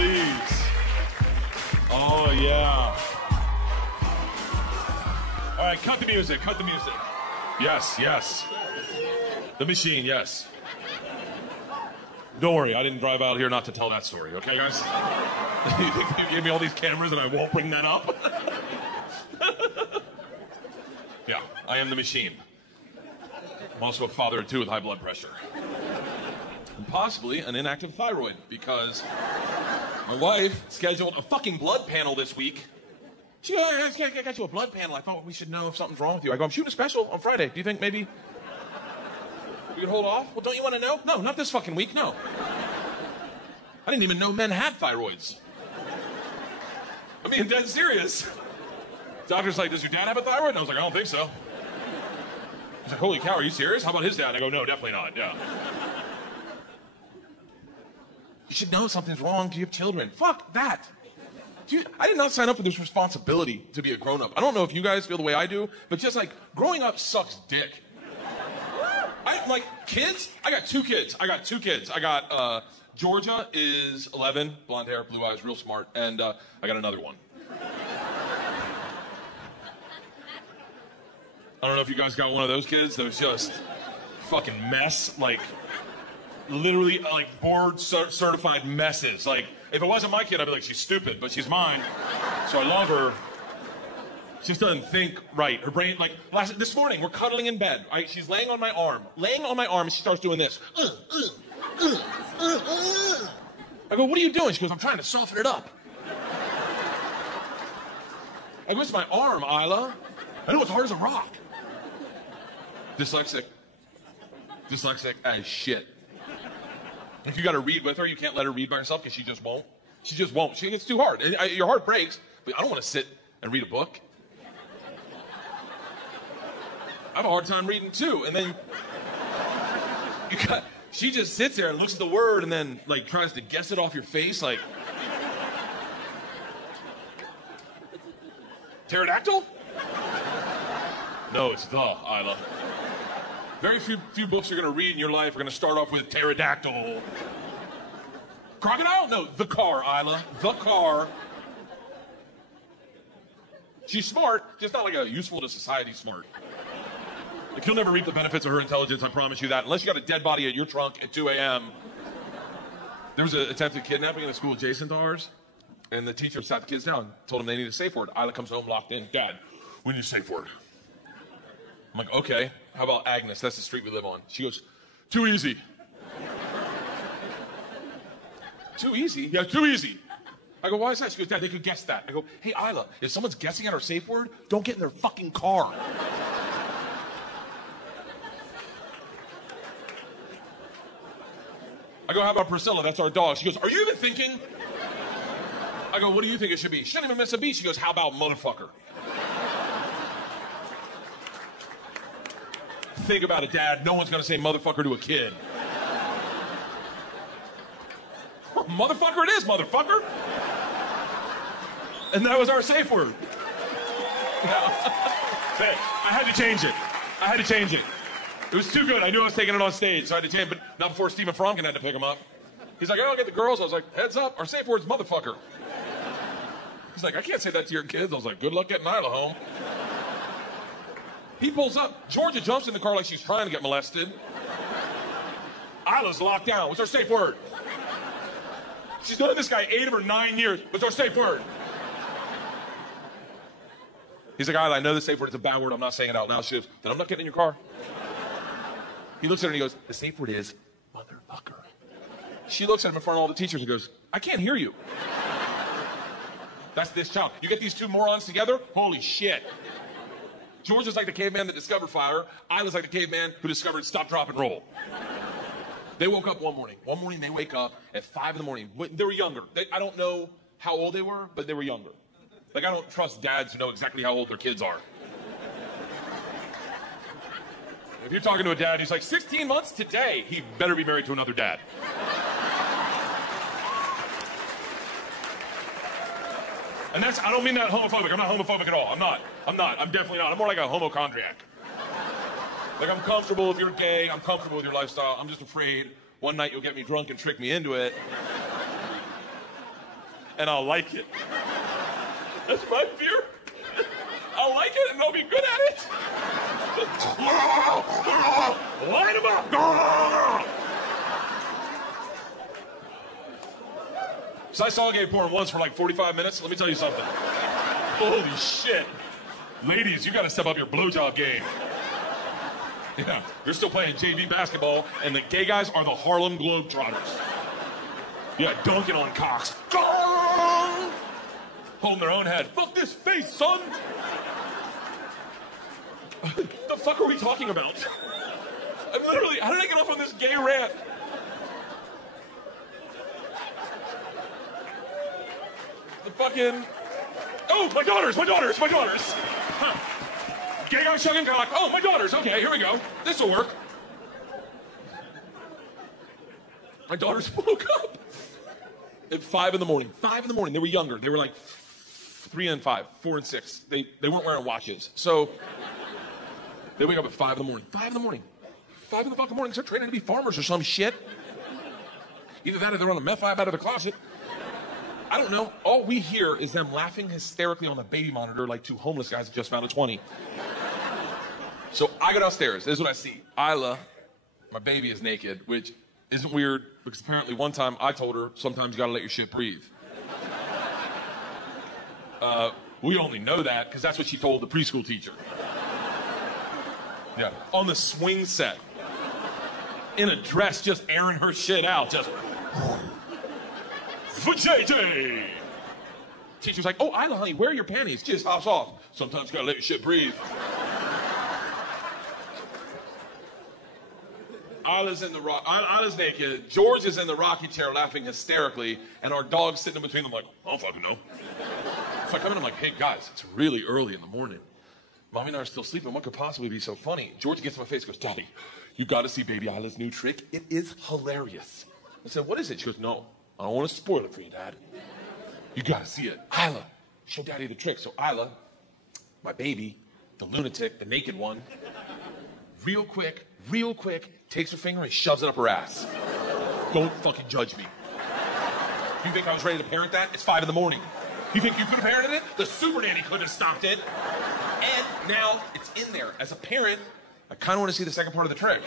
please. Oh, yeah. All right, cut the music, cut the music. Yes, yes. The machine, yes. Don't worry, I didn't drive out here not to tell that story, okay, guys? You gave me all these cameras and I won't bring that up? Yeah, I am the machine. I'm also a father of two with high blood pressure. And possibly an inactive thyroid, because my wife scheduled a fucking blood panel this week. She goes, I got you a blood panel. I thought we should know if something's wrong with you. I go, I'm shooting a special on Friday. Do you think maybe we could hold off? Well, don't you want to know? No, not this fucking week, no. I didn't even know men had thyroids. I mean, dead serious. Doctor's like, does your dad have a thyroid? And I was like, I don't think so. He's like, holy cow, are you serious? How about his dad? I go, no, definitely not, yeah. You should know something's wrong. Do you have children? Fuck that. I did not sign up for this responsibility to be a grown-up. I don't know if you guys feel the way I do, but just like, growing up sucks dick. Like, kids? I got two kids. I got, Georgia is 11, blonde hair, blue eyes, real smart, and I got another one. I don't know if you guys got one of those kids that was just fucking mess, like, literally, like, board-certified messes. Like, if it wasn't my kid, I'd be like, she's stupid, but she's mine, so I love her. She just doesn't think right. Her brain, like, this morning, we're cuddling in bed. She's laying on my arm, and she starts doing this. I go, what are you doing? She goes, I'm trying to soften it up. I go, it's my arm, Isla. I know it's hard as a rock. Dyslexic as shit. If you got to read with her, you can't let her read by herself because she just won't. It's too hard. Your heart breaks, but I don't want to sit and read a book. I have a hard time reading too. And then she just sits there and looks at the word and then like tries to guess it off your face, like pterodactyl? No, it's the Isla. Very few books you're going to read in your life are going to start off with pterodactyl. Crocodile? No, the car, Isla. The car. She's smart, just not like a useful to society smart. Like, you'll never reap the benefits of her intelligence, I promise you that, unless you got a dead body at your trunk at 2 a.m. There was an attempted kidnapping in a school adjacent to ours, and the teacher sat the kids down, told them they need a safe word. Isla comes home locked in. Dad, we need a safe word. I'm like, okay, how about Agnes? That's the street we live on. She goes, too easy. Too easy? Yeah, too easy. I go, why is that? She goes, Dad, they could guess that. I go, hey, Isla, if someone's guessing at our safe word, don't get in their fucking car. I go, how about Priscilla? That's our dog. She goes, are you even thinking? I go, what do you think it should be? She shouldn't even miss a beat. She goes, how about motherfucker? Think about it, Dad. No one's going to say motherfucker to a kid. Motherfucker it is, motherfucker. And that was our safe word. I had to change it. It was too good. I knew I was taking it on stage, so I had to change it, but not before Stephen Franken had to pick him up. He's like, I'll get the girls. I was like, heads up, our safe word's motherfucker. He's like, I can't say that to your kids. I was like, good luck getting Isla home. He pulls up. Georgia jumps in the car like she's trying to get molested. Isla's locked down. What's our safe word? She's known this guy 8 or 9 years. What's our safe word? He's like, Isla, I know the safe word. It's a bad word. I'm not saying it out loud. She goes, then I'm not getting in your car. He looks at her and he goes, the safe word is motherfucker. She looks at him in front of all the teachers and goes, I can't hear you. That's this child. You get these two morons together? Holy shit. Georgia's like the caveman that discovered fire. Isla's like the caveman who discovered stop, drop, and roll. They woke up one morning. One morning they wake up at 5 in the morning. They were younger. I don't know how old they were, but they were younger. Like, I don't trust dads who know exactly how old their kids are. If you're talking to a dad, he's like, 16 months today, he better be married to another dad. And I don't mean that homophobic. I'm not homophobic at all. I'm not. I'm definitely not. I'm more like a homochondriac. Like, I'm comfortable if you're gay. I'm comfortable with your lifestyle. I'm just afraid one night you'll get me drunk and trick me into it. and I'll like it. That's my fear. I'll like it and I'll be good at it. Line them up. So I saw gay porn once for like 45 minutes. Let me tell you something. Holy shit. Ladies, you got to step up your blowjob game. Yeah, you're still playing JV basketball, and the gay guys are the Harlem Globetrotters. Yeah, dunking on cocks. Gong! Holding their own head. Fuck this face, son! The fuck are we talking about? I'm literally, how did I get off on this gay rant? The fucking... Oh, my daughters! Huh. Gay guy shucking cock. Oh, my daughters. Okay, here we go. This'll work. My daughters woke up at 5 in the morning. 5 in the morning. They were younger. They were like 3 and 5, 4 and 6. They weren't wearing watches. So they wake up at 5 in the morning. 5 in the morning. 5 in the fucking morning. They're training to be farmers or some shit. Either that or they're on a meth lab out of the closet. I don't know. All we hear is them laughing hysterically on the baby monitor like two homeless guys that just found a 20. So I go downstairs. This is what I see. Isla, my baby, is naked, which isn't weird because apparently one time I told her sometimes you gotta let your shit breathe. We only know that because that's what she told the preschool teacher. Yeah, on the swing set. In a dress, just airing her shit out. Just... Vajayjay! Teacher's like, oh, Isla, honey, wear your panties. Just hops off. Sometimes you gotta let your shit breathe. Isla's naked. George is in the rocking chair laughing hysterically, and our dog's sitting in between them like, I don't fucking know. So I come in, I'm like, hey, guys, it's really early in the morning. Mommy and I are still sleeping. What could possibly be so funny? George gets in my face and goes, Daddy, you gotta see baby Isla's new trick. It is hilarious. I said, what is it? She goes, no, I don't want to spoil it for you, Dad. You gotta see it. Isla, show Daddy the trick. So Isla, my baby, the lunatic, the naked one, real quick, takes her finger and shoves it up her ass. Don't fucking judge me. You think I was ready to parent that? It's 5 in the morning. You think you could have parented it? The super nanny could have stopped it. And now it's in there. As a parent, I kind of want to see the second part of the trick.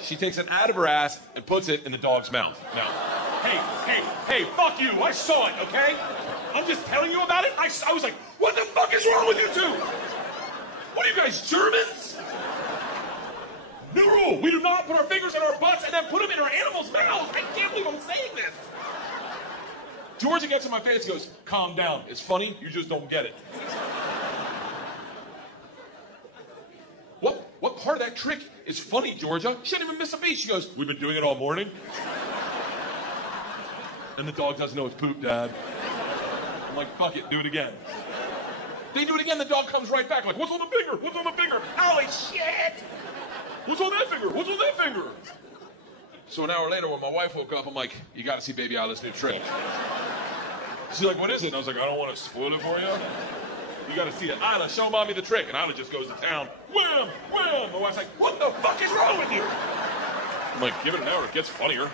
She takes it out of her ass and puts it in the dog's mouth. Now, hey, fuck you. I saw it, okay? I'm just telling you about it. I was like, what the fuck is wrong with you two? What are you guys, Germans? New rule, we do not put our fingers in our butts and then put them in our animals' mouths. I can't believe I'm saying this. Georgia gets in my face and goes, calm down. It's funny, you just don't get it. What part of that trick is funny, Georgia? She didn't even miss a beat. She goes, we've been doing it all morning. And the dog doesn't know it's poop, Dad. I'm like, fuck it, do it again. They do it again, the dog comes right back like, what's on the finger? What's on the finger? Holy shit! What's on that finger? What's on that finger? So an hour later, when my wife woke up, I'm like, you gotta see baby Isla's new trick. She's like, what is it? And I was like, I don't want to spoil it for you. You gotta see it. Isla, show mommy the trick. And Isla just goes to town. Wham! Wham! My wife's like, what the fuck is wrong with you? I'm like, give it an hour, it gets funnier.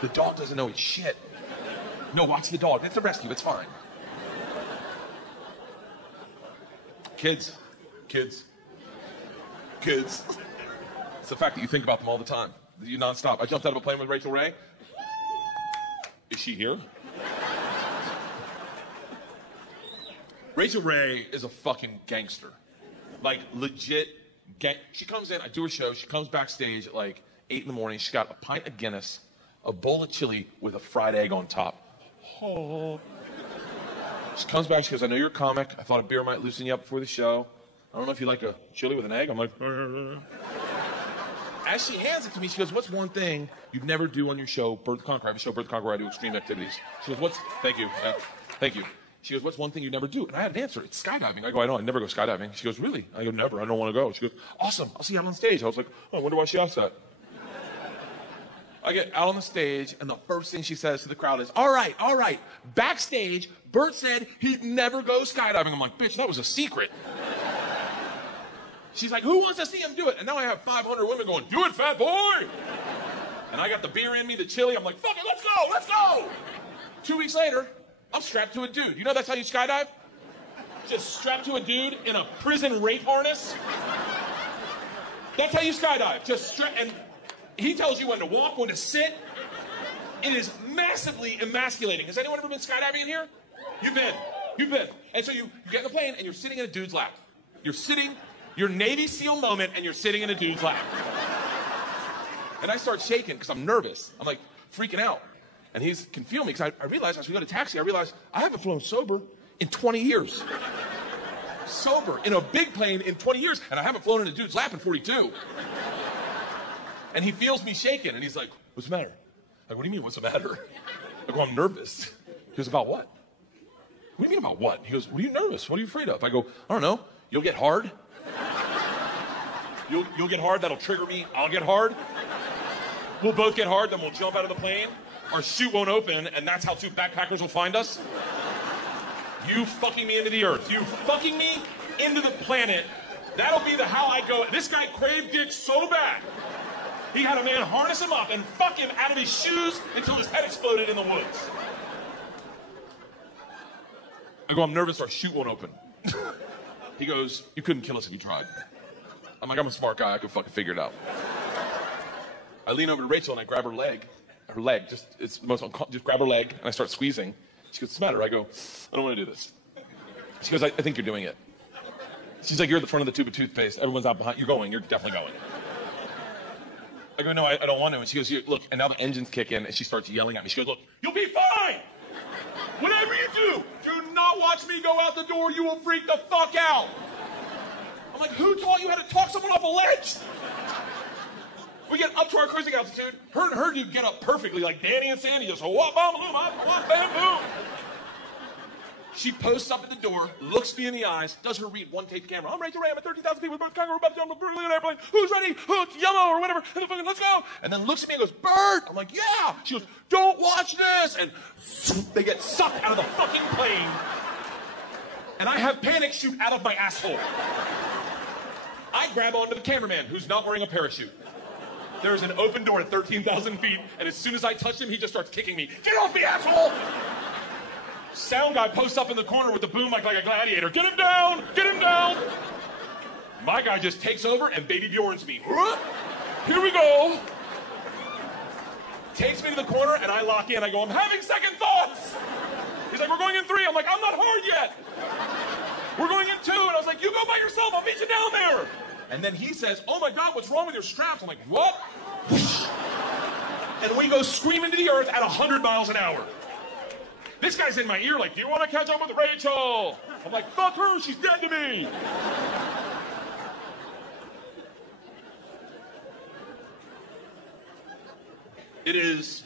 The dog doesn't know his shit. No, watch the dog. It's a rescue, it's fine. Kids. It's the fact that you think about them all the time. You nonstop. I jumped out of a plane with Rachel Ray. Is she here? Rachel Ray is a fucking gangster. Like, legit she comes in, I do her show, she comes backstage at like 8 in the morning. She's got a pint of Guinness, a bowl of chili with a fried egg on top. Oh. She comes back, she goes, I know you're a comic. I thought a beer might loosen you up before the show. I don't know if you like a chili with an egg. I'm like, As she hands it to me, she goes, what's one thing you'd never do on your show, Bert the Conqueror? I have a show, Bert the Conqueror, where I do extreme activities. She goes, thank you. She goes, what's one thing you never do? And I had an answer. It's skydiving. I go, I know, I never go skydiving. She goes, really? I go, never. I don't want to go. She goes, awesome. I'll see you out on stage. I was like, oh, I wonder why she asked that. I get out on the stage, and the first thing she says to the crowd is, all right. Backstage, Bert said he'd never go skydiving. I'm like, bitch, that was a secret. She's like, who wants to see him do it? And now I have 500 women going, do it, fat boy. And I got the beer in me, the chili. I'm like, fuck it, let's go, let's go. 2 weeks later, I'm strapped to a dude. You know that's how you skydive? Just strapped to a dude in a prison rape harness. That's how you skydive. Just and he tells you when to walk, when to sit. It is massively emasculating. Has anyone ever been skydiving in here? You've been. You've been. And so you get in the plane and you're sitting in a dude's lap. You're sitting, your Navy SEAL moment, and you're sitting in a dude's lap. And I start shaking because I'm nervous. I'm like freaking out. And he can feel me because I realized as we got a taxi, I realized I haven't flown sober in 20 years. Sober in a big plane in 20 years. And I haven't flown in a dude's lap in 42. And he feels me shaking. And he's like, what's the matter? Like, what do you mean, what's the matter? I go, I'm nervous. He goes, about what? What do you mean about what? He goes, what are you nervous? What are you afraid of? I go, I don't know. You'll get hard. You'll get hard. That'll trigger me. I'll get hard. We'll both get hard. Then we'll jump out of the plane. Our chute won't open. And that's how two backpackers will find us. You fucking me into the earth. You fucking me into the planet. That'll be the how I go. This guy craved dick so bad. He had a man harness him up and fuck him out of his shoes until his head exploded in the woods. I go, I'm nervous our chute won't open. He goes, you couldn't kill us if you tried. I'm like, I'm a smart guy. I could fucking figure it out. I lean over to Rachel and I grab her leg. Her leg, just grab her leg and I start squeezing. She goes, what's the matter? I go, I don't want to do this. She goes, I think you're doing it. She's like, you're at the front of the tube of toothpaste. Everyone's out behind. You're going. You're definitely going. I go, no, I don't want to. And she goes, look, and now the engines kick in, and she starts yelling at me. She goes, look, you'll be fine. Whatever you do not watch me go out the door. You will freak the fuck out. I'm like, who taught you how to talk someone off a ledge? We get up to our cruising altitude. Her and her dude get up perfectly, like Danny and Sandy. Just whoop, bam, boom, bam, boom. She posts up at the door, looks me in the eyes, does her read, one take camera. I'm Rachel Ray, I'm at 13,000 feet with Bert Kreischer, we're about to jump from an airplane. Who's ready? Who's yellow or whatever? And then fucking, let's go. And then looks at me and goes, Bert. I'm like, yeah. She goes, don't watch this. And they get sucked out of the fucking plane. And I have panic shoot out of my asshole. I grab onto the cameraman who's not wearing a parachute. There's an open door at 13,000 feet, and as soon as I touch him, he just starts kicking me. Get off me, asshole! Sound guy posts up in the corner with the boom like a gladiator. Get him down! Get him down! My guy just takes over and baby Bjorns me. Here we go. Takes me to the corner and I lock in. I go, I'm having second thoughts. He's like, we're going in 3. I'm like, I'm not hard yet. We're going in 2. And I was like, you go by yourself. I'll meet you down there. And then he says, oh my God, what's wrong with your straps? I'm like, what? And we go screaming to the earth at 100 miles an hour. This guy's in my ear like, do you want to catch up with Rachel? I'm like, fuck her, she's dead to me. It is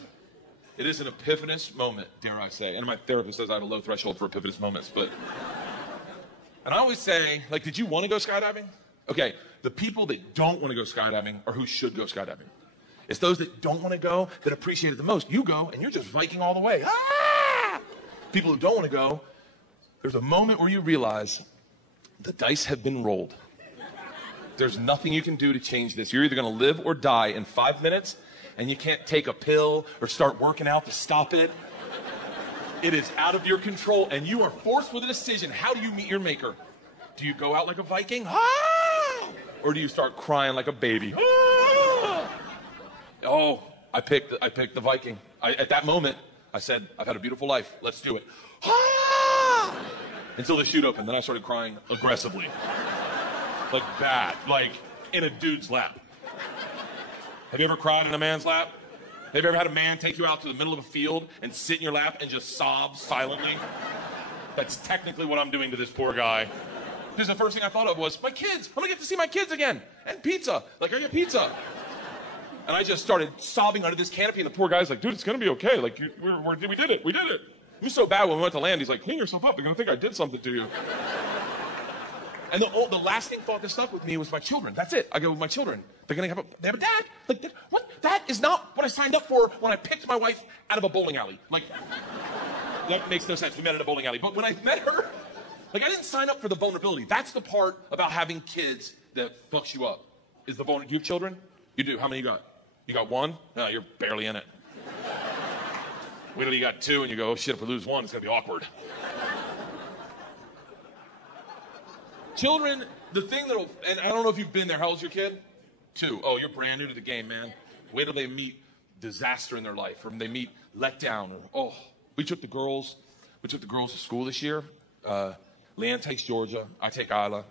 an epiphanous moment, dare I say. And my therapist says I have a low threshold for epiphanous moments, but... And I always say, like, did you want to go skydiving? Okay, the people that don't want to go skydiving are who should go skydiving. It's those that don't want to go that appreciate it the most. You go, and you're just Viking all the way. Ah! People who don't want to go, there's a moment where you realize the dice have been rolled. There's nothing you can do to change this. You're either going to live or die in 5 minutes, and you can't take a pill or start working out to stop it. It is out of your control, and you are forced with a decision. How do you meet your maker? Do you go out like a Viking? Ah! Or do you start crying like a baby? Ah! Oh, I picked the Viking. At that moment, I said, I've had a beautiful life. Let's do it. Ah! Until the chute opened. Then I started crying aggressively. Like bad. Like in a dude's lap. Have you ever cried in a man's lap? Have you ever had a man take you out to the middle of a field and sit in your lap and just sob silently? That's technically what I'm doing to this poor guy. Because the first thing I thought of was, my kids. I'm going to get to see my kids again. And pizza. Like, I get pizza. And I just started sobbing under this canopy, and the poor guy's like, dude, it's going to be okay. Like, we did it. We did it. It was so bad when we went to land. He's like, clean yourself up. They're going to think I did something to you. And the lasting thought that stuck with me was my children. That's it. I go with my children. They're going to have a dad. Like, what? That is not what I signed up for when I picked my wife out of a bowling alley. Like, that makes no sense. We met in a bowling alley. But when I met her, like, I didn't sign up for the vulnerability. That's the part about having kids that fucks you up. Is the vulnerability. Do you have children? You do. How many you got? You got 1? No, you're barely in it. Wait till you got 2 and you go, oh shit, if we lose 1, it's gonna be awkward. Children, the thing that'll, and I don't know if you've been there, how old's your kid? 2. Oh, you're brand new to the game, man. Wait till they meet disaster in their life, or they meet letdown, or, we took the girls to school this year. Leanne takes Georgia, I take Isla,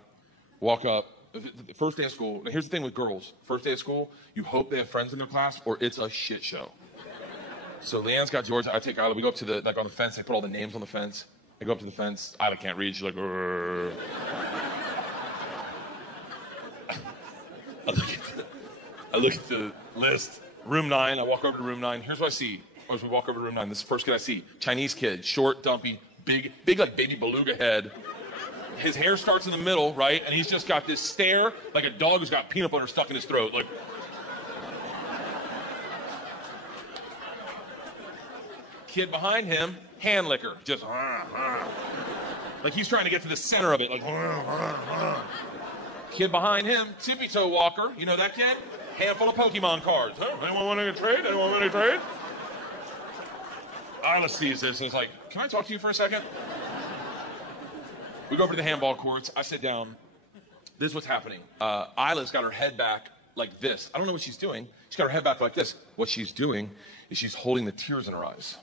walk up, the first day of school. Here's the thing with girls, first day of school, you hope they have friends in their class, or it's a shit show. So Leanne's got Georgia, I take Isla, we go up to the, like on the fence, they put all the names on the fence. I go up to the fence, Isla can't read, she's like, Rrr. I look at the list, room 9, I walk over to room 9, here's what I see. As we walk over to room 9, this is the first kid I see. Chinese kid, short, dumpy, big like baby beluga head. His hair starts in the middle, right? And he's just got this stare like a dog who's got peanut butter stuck in his throat. Like, kid behind him, hand licker, just like he's trying to get to the center of it. Like, kid behind him, tippy toe walker. You know that kid? Handful of Pokemon cards. Huh? Anyone want to trade? Anyone want to trade? Isla sees this and is like, can I talk to you for a second? We go over to the handball courts. I sit down. This is what's happening. Isla's got her head back like this. I don't know what she's doing. She's got her head back like this. What she's doing is she's holding the tears in her eyes.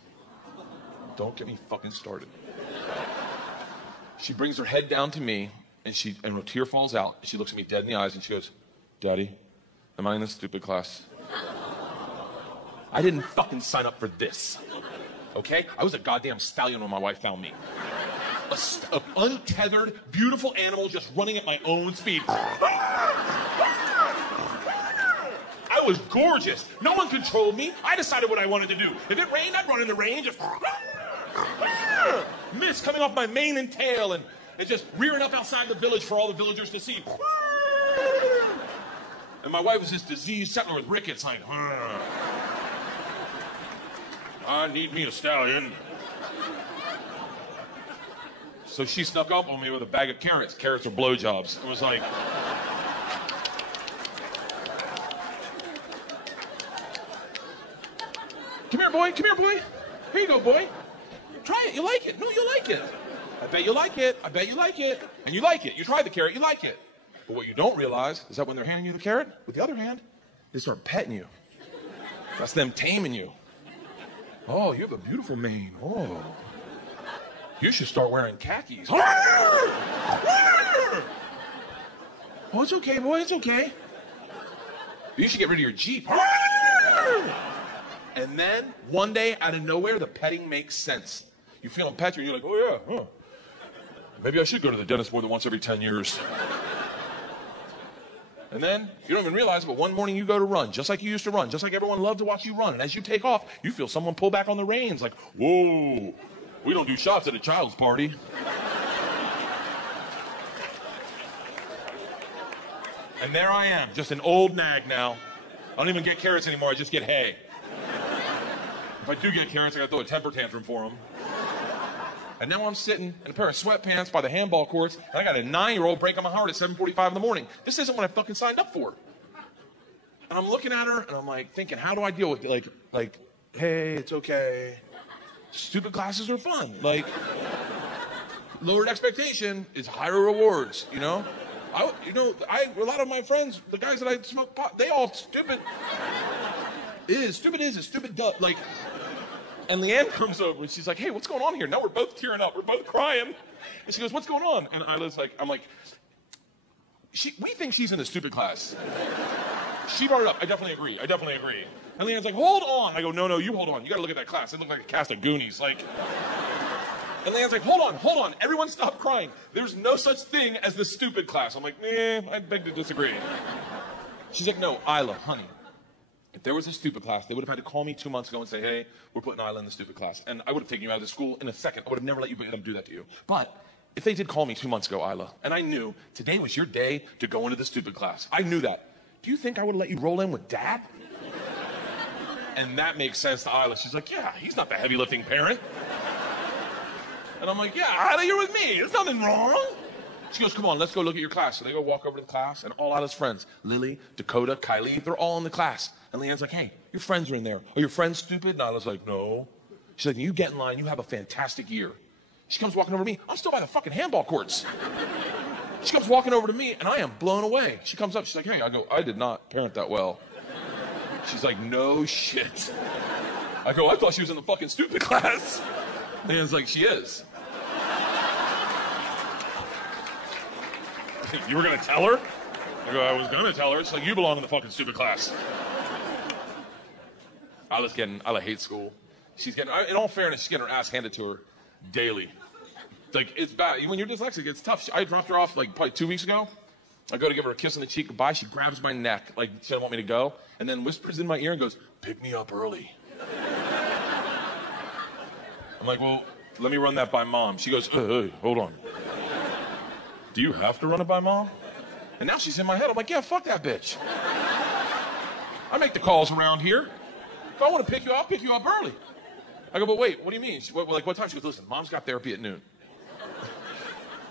Don't get me fucking started. She brings her head down to me, and her tear falls out. She looks at me dead in the eyes, and she goes, Daddy, am I in this stupid class? I didn't fucking sign up for this. Okay? I was a goddamn stallion when my wife found me. An untethered, beautiful animal just running at my own speed. I was gorgeous. No one controlled me. I decided what I wanted to do. If it rained, I'd run in the rain. Just mist coming off my mane and tail and just rearing up outside the village for all the villagers to see. And my wife was this diseased settler with rickets. Like, I need me a stallion. So she snuck up on me with a bag of carrots. Carrots are blowjobs. It was like... Come here, boy. Come here, boy. Here you go, boy. Try it. You like it. No, you like it. I bet you like it. I bet you like it. And you like it. You try the carrot. You like it. But what you don't realize is that when they're handing you the carrot, with the other hand, they start petting you. That's them taming you. Oh, you have a beautiful mane. Oh. You should start wearing khakis. Oh, it's okay, boy. It's okay. You should get rid of your Jeep. And then, one day, out of nowhere, the petting makes sense. You feel them pet you, and you're like, oh, yeah. Maybe I should go to the dentist more than once every 10 years. And then, you don't even realize it, but one morning you go to run, just like you used to run, just like everyone loved to watch you run. And as you take off, you feel someone pull back on the reins, like, whoa, we don't do shots at a child's party. And there I am, just an old nag now. I don't even get carrots anymore, I just get hay. If I do get carrots, I gotta throw a temper tantrum for them. And now I'm sitting in a pair of sweatpants by the handball courts, and I got a 9-year-old breaking my heart at 7:45 in the morning. This isn't what I fucking signed up for. And I'm looking at her, and I'm like thinking, how do I deal with it? Like, hey, it's okay. Stupid classes are fun. Like, lowered expectation is higher rewards, you know? A lot of my friends, the guys that I smoke pot, they all stupid. Stupid does. Like, and Leanne comes over and she's like, hey, what's going on here? Now we're both tearing up. We're both crying. And she goes, what's going on? And Isla's like, we think she's in the stupid class. She brought it up. I definitely agree. And Leanne's like, hold on. I go, no, you hold on. You got to look at that class. It looked like a cast of Goonies. Like, and Leanne's like, hold on. Everyone stop crying. There's no such thing as the stupid class. I'm like, I beg to disagree. She's like, no, Isla, honey. If there was a stupid class, they would have had to call me 2 months ago and say, hey, we're putting Isla in the stupid class. And I would have taken you out of the school in a second. I would have never let them do that to you. But if they did call me 2 months ago, Isla, and I knew today was your day to go into the stupid class, I knew that. Do you think I would have let you roll in with Dad? And that makes sense to Isla. She's like, yeah, he's not the heavy lifting parent. And I'm like, yeah, Isla, you're with me. There's nothing wrong. She goes, come on, let's go look at your class. So they go walk over to the class, and all Isla's friends, Lily, Dakota, Kylie, they're all in the class. And Leanne's like, hey, your friends are in there. Are your friends stupid? And Isla's like, no. She's like, you get in line. You have a fantastic year. She comes walking over to me. I'm still by the fucking handball courts. She comes walking over to me, and I am blown away. She comes up. She's like, hey, I go, I did not parent that well. She's like, no shit. I go, I thought she was in the fucking stupid class. Leanne's like, she is. You were going to tell her? I go, I was going to tell her. She's like, you belong in the fucking stupid class. Isla hates school. She's getting, in all fairness, she's getting her ass handed to her daily. Like, it's bad. When you're dyslexic, it's tough. I dropped her off, like, probably 2 weeks ago. I go to give her a kiss on the cheek goodbye. She grabs my neck, like she doesn't want me to go, and then whispers in my ear and goes, pick me up early. I'm like, well, let me run that by Mom. She goes, hey, hold on. Do you have to run it by Mom? And now she's in my head. I'm like, yeah, fuck that bitch. I make the calls around here. If I want to pick you up, I'll pick you up early. I go, but wait, what do you mean? What time? She goes, listen, Mom's got therapy at noon.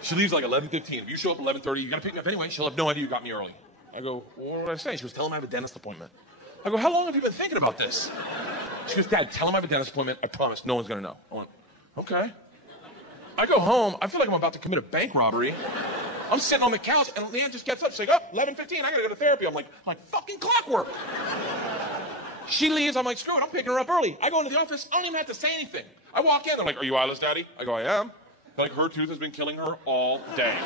She leaves like 11:15. If you show up at 11:30, you got to pick me up anyway. She'll have no idea you got me early. I go, well, what did I say? She goes, tell him I have a dentist appointment. I go, how long have you been thinking about this? She goes, Dad, tell him I have a dentist appointment. I promise, no one's going to know. I went, okay. I go home. I feel like I'm about to commit a bank robbery. I'm sitting on the couch, and Leanne just gets up. She's like, oh, 11:15, I got to go to therapy. I'm like fucking clockwork. She leaves. I'm like, screw it, I'm picking her up early. I go into the office. I don't even have to say anything. I walk in. They're like, are you Isla's daddy? I go, I am. They're like, her tooth has been killing her all day.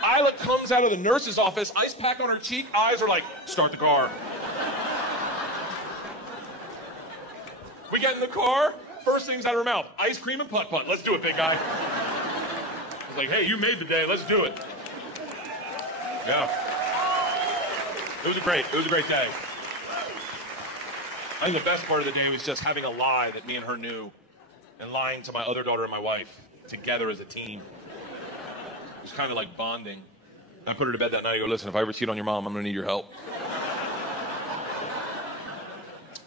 Isla comes out of the nurse's office, ice pack on her cheek, eyes are like, start the car. We get in the car, first things out of her mouth, ice cream and putt-putt. Let's do it, big guy. I was like, hey, you made the day, let's do it. Yeah. It was a great day. I think the best part of the day was just having a lie that me and her knew and lying to my other daughter and my wife together as a team. It was kind of like bonding. I put her to bed that night. I go, listen, if I ever cheat on your mom, I'm going to need your help.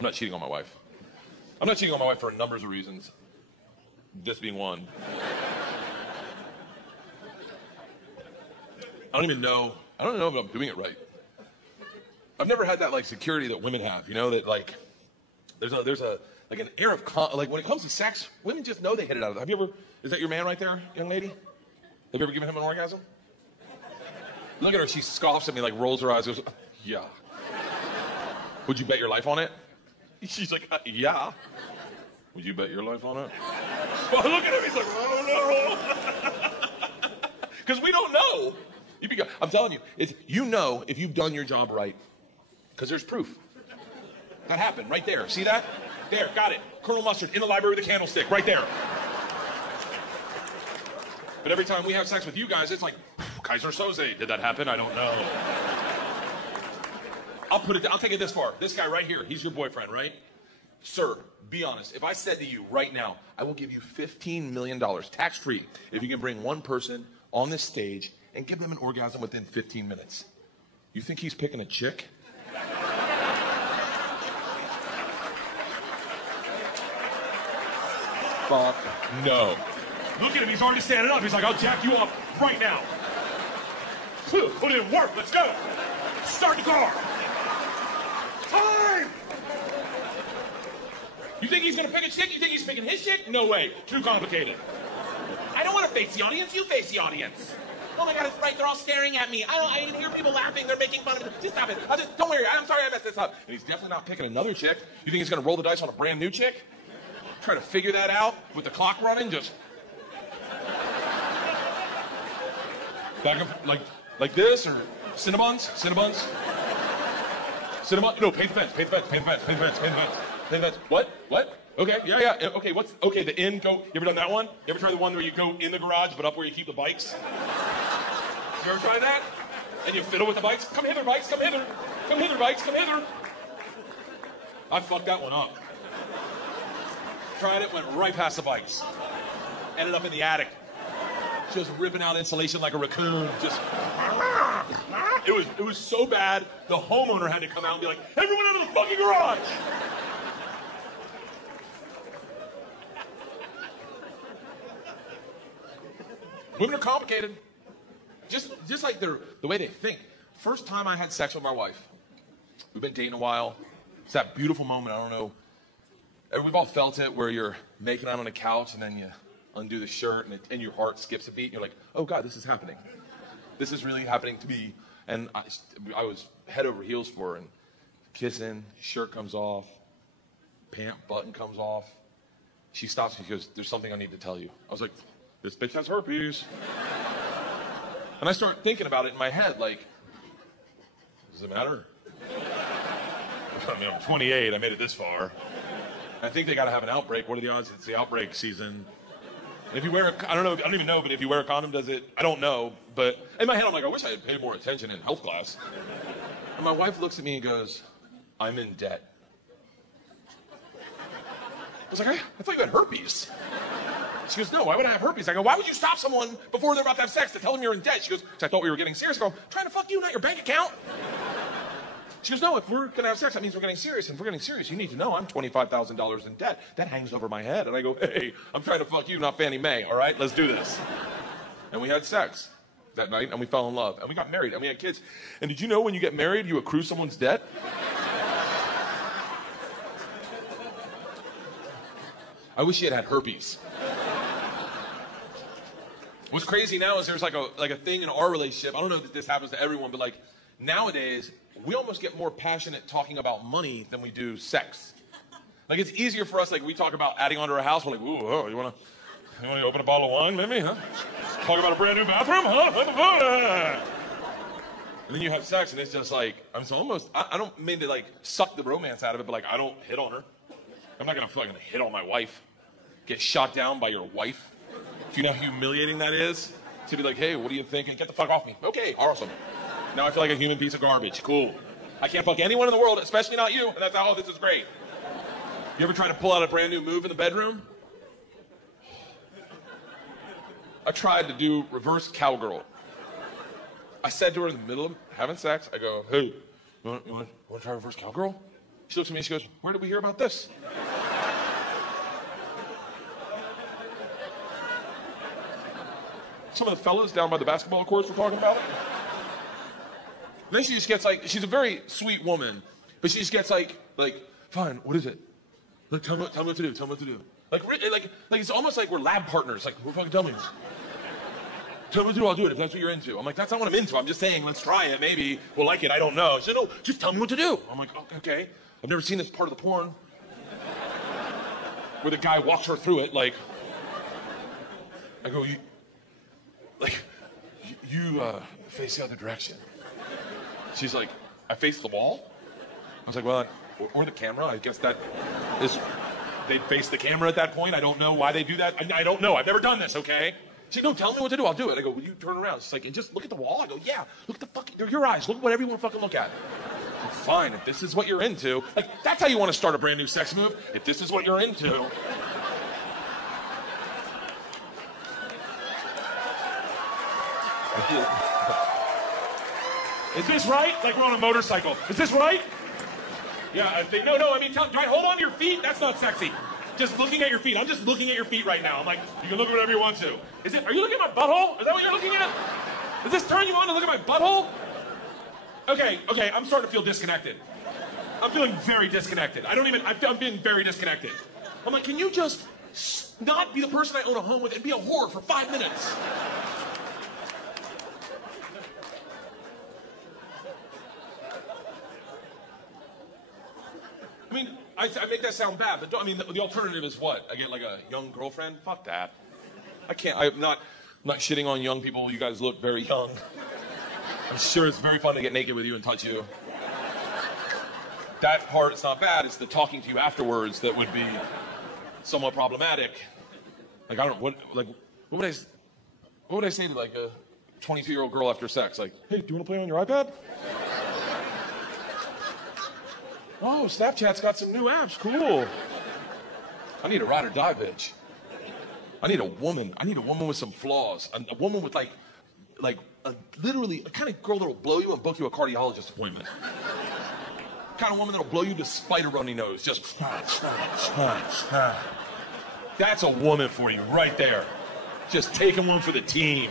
I'm not cheating on my wife. I'm not cheating on my wife for a number of reasons. This being one. I don't know if I'm doing it right. I've never had that like security that women have, you know, that like there's a like an air of like when it comes to sex, women just know they hit it out of it. Have you ever, is that your man right there, young lady? Have you ever given him an orgasm? Look at her, she scoffs at me, like rolls her eyes, goes, yeah. Would you bet your life on it? She's like, yeah. Would you bet your life on it? Well, look at him, he's like, I don't know. Because we don't know. I'm telling you, you know if you've done your job right. Because there's proof. That happened right there. See that? There, got it. Colonel Mustard in the library with a candlestick, right there. But every time we have sex with you guys, it's like, Kaiser Soze. Did that happen? I don't know. I'll take it this far. This guy right here, he's your boyfriend, right? Sir, be honest. If I said to you right now, I will give you $15 million, tax-free, if you can bring one person on this stage and give them an orgasm within 15 minutes. You think he's picking a chick? Fuck no. Look at him, he's already standing up. He's like, I'll jack you up right now. Put it in work, let's go. Start the car. Time! You think he's gonna pick a chick? You think he's picking his chick? No way, too complicated. I don't want to face the audience, you face the audience. Oh my God, it's right, they're all staring at me. I can hear people laughing, they're making fun of me. Just stop it. Don't worry, I'm sorry I messed this up. And he's definitely not picking another chick. You think he's gonna roll the dice on a brand new chick? Try to figure that out with the clock running, just back up like this, or Cinnabons? Cinnabon? No, paint the fence. What? Okay, yeah. Okay, okay, the in, go. You ever done that one? You ever tried the one where you go in the garage, but up where you keep the bikes? You ever tried that? And you fiddle with the bikes? Come hither, bikes, come hither. Come hither, bikes, come hither. I fucked that one up. Tried it, went right past the bikes. Ended up in the attic. Just ripping out insulation like a raccoon. Just... It was so bad, the homeowner had to come out and be like, everyone out of the fucking garage! Women are complicated. Just like the way they think. First time I had sex with my wife. We've been dating a while. It's that beautiful moment, I don't know. We've all felt it where you're making out on a couch and then you undo the shirt and your heart skips a beat. And you're like, oh God, this is happening. This is really happening to me. And I was head over heels for her and kissing, shirt comes off, pant button comes off. She stops and she goes, there's something I need to tell you. I was like, this bitch has herpes. And I start thinking about it in my head, like, does it matter? I mean, I'm 28, I made it this far. I think they gotta have an outbreak. What are the odds? It's the outbreak season. And if you wear I don't even know, but if you wear a condom, does it? I don't know, but in my head, I'm like, I wish I had paid more attention in health class. And my wife looks at me and goes, I'm in debt. I was like, I thought you had herpes. She goes, no, why would I have herpes? I go, why would you stop someone before they're about to have sex to tell them you're in debt? She goes, I thought we were getting serious. I go, trying to fuck you, not your bank account. She goes, no, if we're going to have sex, that means we're getting serious. And if we're getting serious, you need to know I'm $25,000 in debt. That hangs over my head. And I go, hey, I'm trying to fuck you, not Fannie Mae, all right? Let's do this. And we had sex that night, and we fell in love. And we got married, and we had kids. And did you know when you get married, you accrue someone's debt? I wish she had herpes. What's crazy now is there's like a thing in our relationship. I don't know if this happens to everyone, but like nowadays, we almost get more passionate talking about money than we do sex. Like it's easier for us, like we talk about adding onto our house, we're like, ooh, oh, you wanna open a bottle of wine, maybe, huh? Talk about a brand new bathroom, huh? And then you have sex and it's just like, I don't mean to like suck the romance out of it, but like I don't hit on her. I'm not gonna fucking hit on my wife. Get shot down by your wife. Do you know how humiliating that is? To be like, hey, what are you thinking? Get the fuck off me. Okay, awesome. Now I feel like a human piece of garbage. Cool. I can't fuck anyone in the world, especially not you. And that's how, oh, this is great. You ever try to pull out a brand new move in the bedroom? I tried to do reverse cowgirl. I said to her in the middle of having sex, I go, hey, you want to try reverse cowgirl? She looks at me and she goes, where did we hear about this? Some of the fellas down by the basketball courts were talking about it. And then she just gets like, she's a very sweet woman, but she just gets like, fine, what is it? Like, tell me what to do, tell me what to do. Like it's almost like we're lab partners. Like, who fucking tell me? Tell me what to do, I'll do it if that's what you're into. I'm like, that's not what I'm into. I'm just saying, let's try it. Maybe we'll like it. I don't know. She said, no, just tell me what to do. I'm like, okay. I've never seen this part of the porn where the guy walks her through it. Like, I go, you face the other direction. She's like, I face the wall? I was like, well, or the camera. I guess that is, they'd face the camera at that point. I don't know why they do that. I don't know. I've never done this, okay? She said, no, tell me what to do. I'll do it. I go, will you turn around? She's like, and just look at the wall? I go, yeah. Look at the fucking, they're your eyes. Look at whatever you want to fucking look at. Like, fine, if this is what you're into. Like, that's how you want to start a brand new sex move. If this is what you're into. Is this right? Like we're on a motorcycle. Is this right? Yeah, I think, no, I mean, do I hold on to your feet? That's not sexy. Just looking at your feet. I'm just looking at your feet right now. I'm like, you can look at whatever you want to. Are you looking at my butthole? Is that what you're looking at? Does this turn you on to look at my butthole? Okay, I'm starting to feel disconnected. I'm feeling very disconnected. I'm being very disconnected. I'm like, can you just not be the person I own a home with and be a whore for 5 minutes? I mean, I make that sound bad, but the alternative is what? I get like a young girlfriend? Fuck that. I can't, I'm not shitting on young people. You guys look very young. I'm sure it's very fun to get naked with you and touch you. That part is not bad. It's the talking to you afterwards that would be somewhat problematic. Like, what would I say to like a 22-year-old girl after sex? Like, hey, do you want to play on your iPad? Oh, Snapchat's got some new apps. Cool. I need a ride or die bitch. I need a woman with some flaws. A woman with literally a kind of girl that'll blow you and book you a cardiologist appointment. Kind of woman that'll blow you to spider runny nose. Just. That's a woman for you right there. Just taking one for the team.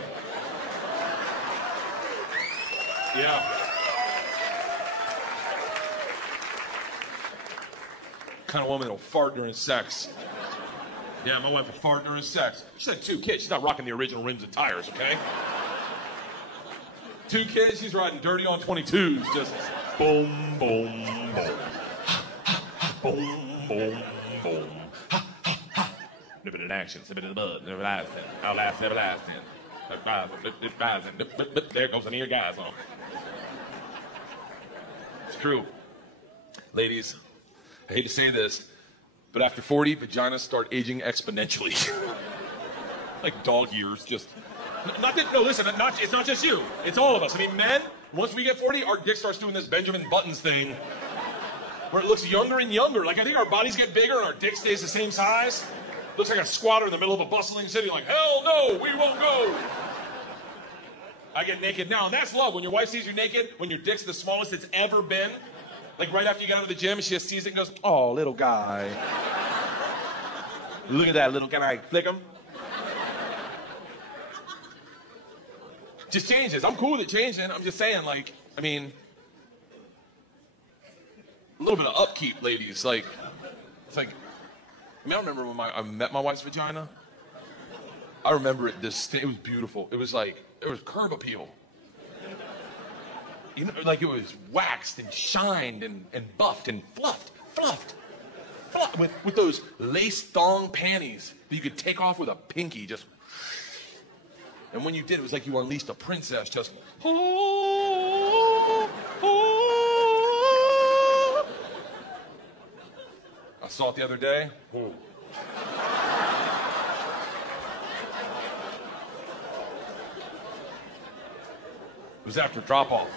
Yeah. Kind of woman that'll fart during sex. Yeah, my wife will fart during sex. She's had 2 kids. She's not rocking the original rims and tires, okay? 2 kids, she's riding dirty on 22s. Just boom, boom, boom. Boom, boom, boom. Nip it in action, sip it in the bud, never lasting. Outlast, everlasting. There goes an ear guys on. It's true. Ladies, I hate to say this, but after 40, vaginas start aging exponentially. Like dog years, just. Listen, it's not just you. It's all of us. I mean, men, once we get 40, our dick starts doing this Benjamin Buttons thing where it looks younger and younger. Like, I think our bodies get bigger and our dick stays the same size. Looks like a squatter in the middle of a bustling city, like, hell no, we won't go. I get naked now, and that's love. When your wife sees you naked, when your dick's the smallest it's ever been, like right after you get out of the gym, and she just sees it and goes, oh, little guy. Look at that little guy. Can I flick him? Just changes. I'm cool with it changing. I'm just saying, like, I mean, a little bit of upkeep, ladies. Like, it's like, I mean, I remember when I met my wife's vagina. I remember it. It was beautiful. It was like, there was curb appeal. You know, like it was waxed and shined and buffed and fluffed with those lace thong panties that you could take off with a pinky. Just, and when you did, it was like you unleashed a princess. Just, oh, oh. I saw it the other day. Ooh. It was after drop-off.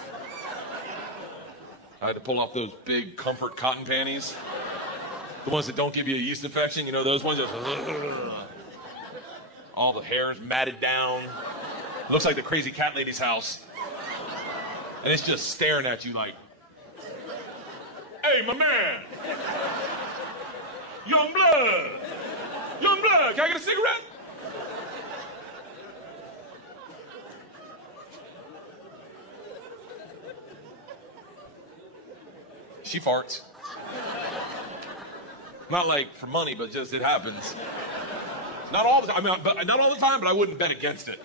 I had to pull off those big comfort cotton panties. The ones that don't give you a yeast infection, you know, those ones just... All the hair's matted down. It looks like the crazy cat lady's house. And it's just staring at you like, hey, my man! Young blood! Young blood, can I get a cigarette? She farts. Not like for money, but just it happens. Not all the time. I mean, not all the time, but I wouldn't bet against it.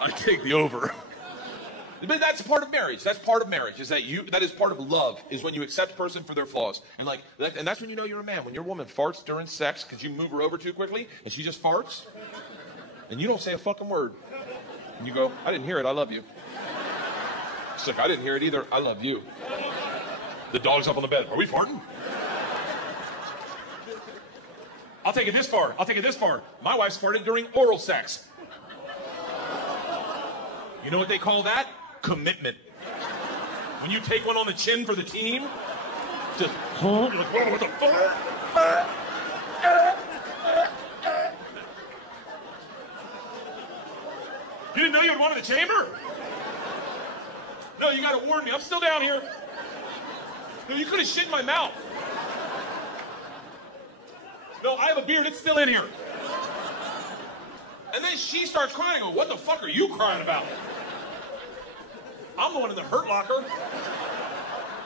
I take the over. But that's part of marriage. That's part of marriage. Is that that is part of love. Is when you accept a person for their flaws, and and that's when you know you're a man. When your woman farts during sex because you move her over too quickly, and she just farts, and you don't say a fucking word, and you go, "I didn't hear it. I love you." She's like, "I didn't hear it either. I love you." The dog's up on the bed. Are we farting? I'll take it this far. My wife's farted during oral sex. You know what they call that? Commitment. When you take one on the chin for the team, just, you're like, whoa, what the fuck? You didn't know you had one in the chamber? No, you gotta warn me. I'm still down here. No, you could have shit in my mouth. No, I have a beard. It's still in here. And then she starts crying. I go, what the fuck are you crying about? I'm the one in the hurt locker.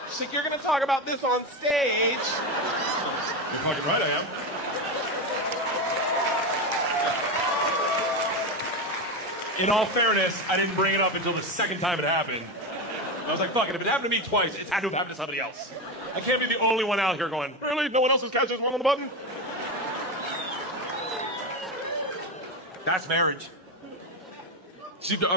She's like, you're going to talk about this on stage. You're fucking right, I am. In all fairness, I didn't bring it up until the second time it happened. I was like, fuck it, if it happened to me twice, it's had to have happened to somebody else. I can't be the only one out here going, really? No one else has catched one on the button? That's marriage.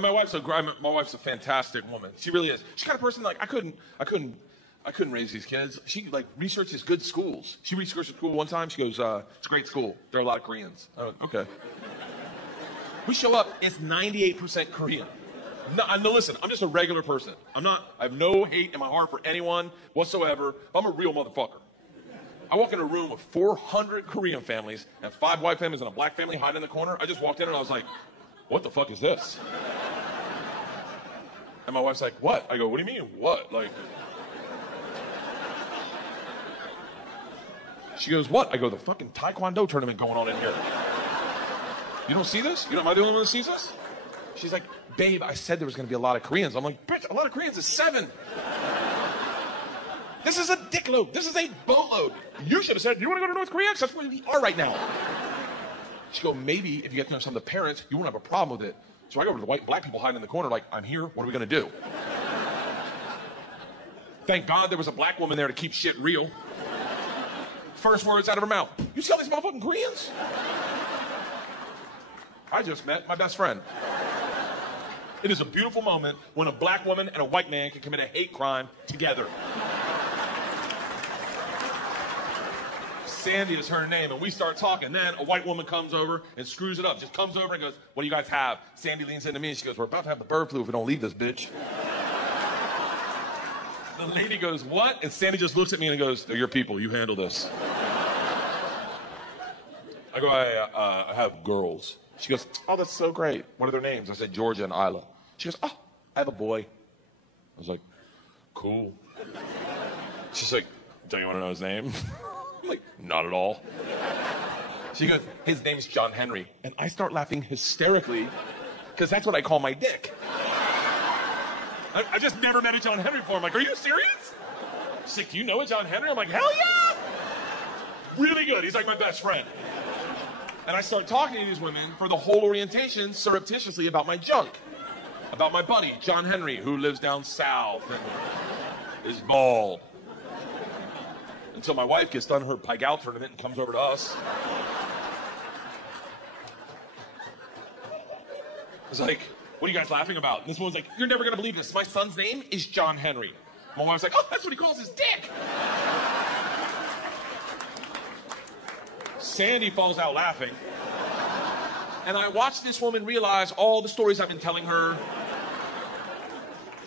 My wife's a fantastic woman. She really is. She's kind of person like I couldn't raise these kids. She like researches good schools. She researched a school one time. She goes, it's a great school. There are a lot of Koreans. I went, okay. We show up. It's 98% Korean. No, listen, I'm just a regular person. I have no hate in my heart for anyone whatsoever. I'm a real motherfucker. I walk in a room with 400 Korean families and 5 white families and a black family hiding in the corner. I just walked in and I was like, what the fuck is this? And my wife's like, what? I go, what do you mean, what? Like, she goes, what? I go, the fucking Taekwondo tournament going on in here. You don't see this? Am I the only one that sees this? She's like, babe, I said there was going to be a lot of Koreans. I'm like, bitch, a lot of Koreans is 7. This is a dickload. This is a boatload. You should have said, do you want to go to North Korea? 'Cause that's where we are right now. She go, maybe if you get to know some of the parents, you won't have a problem with it. So I go over to the white and black people hiding in the corner like, I'm here. What are we going to do? Thank God there was a black woman there to keep shit real. First words out of her mouth. You see all these motherfucking Koreans? I just met my best friend. It is a beautiful moment when a black woman and a white man can commit a hate crime together. Sandy is her name, and we start talking. Then a white woman comes over and screws it up. Just comes over and goes, what do you guys have? Sandy leans into me and she goes, we're about to have the bird flu if we don't leave this bitch. The lady goes, what? And Sandy just looks at me and goes, they're your people. You handle this. I go, I have girls. She goes, oh, that's so great. What are their names? I said, Georgia and Isla. She goes, oh, I have a boy. I was like, cool. She's like, don't you want to know his name? I'm like, not at all. She goes, his name's John Henry. And I start laughing hysterically because that's what I call my dick. I just never met a John Henry before. I'm like, are you serious? She's like, do you know a John Henry? I'm like, hell yeah! Really good. He's like my best friend. And I start talking to these women for the whole orientation surreptitiously about my junk. About my buddy, John Henry, who lives down south and is bald. Until my wife gets done her pike out tournament and comes over to us. I was like, what are you guys laughing about? And this woman's like, you're never going to believe this. My son's name is John Henry. My wife's like, oh, that's what he calls his dick. Sandy falls out laughing. And I watched this woman realize all the stories I've been telling her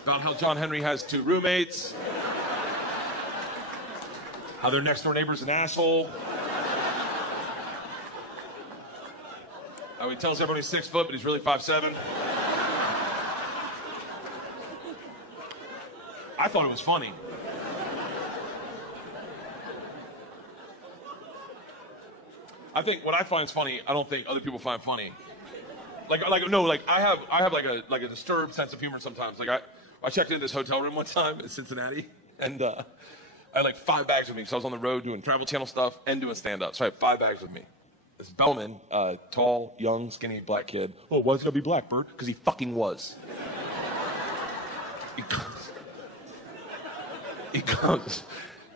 about how John Henry has 2 roommates, how their next door neighbor's an asshole, how he tells everyone he's 6 foot, but he's really 5'7". I thought it was funny. I think what I find is funny, I don't think other people find funny. I have like a disturbed sense of humor sometimes. Like I checked into this hotel room one time in Cincinnati, and I had like 5 bags with me because I was on the road doing Travel Channel stuff and doing stand-up. So I had 5 bags with me. This bellman, tall, young, skinny, black kid. Oh, why's he gonna be black, Bert? Because he fucking was.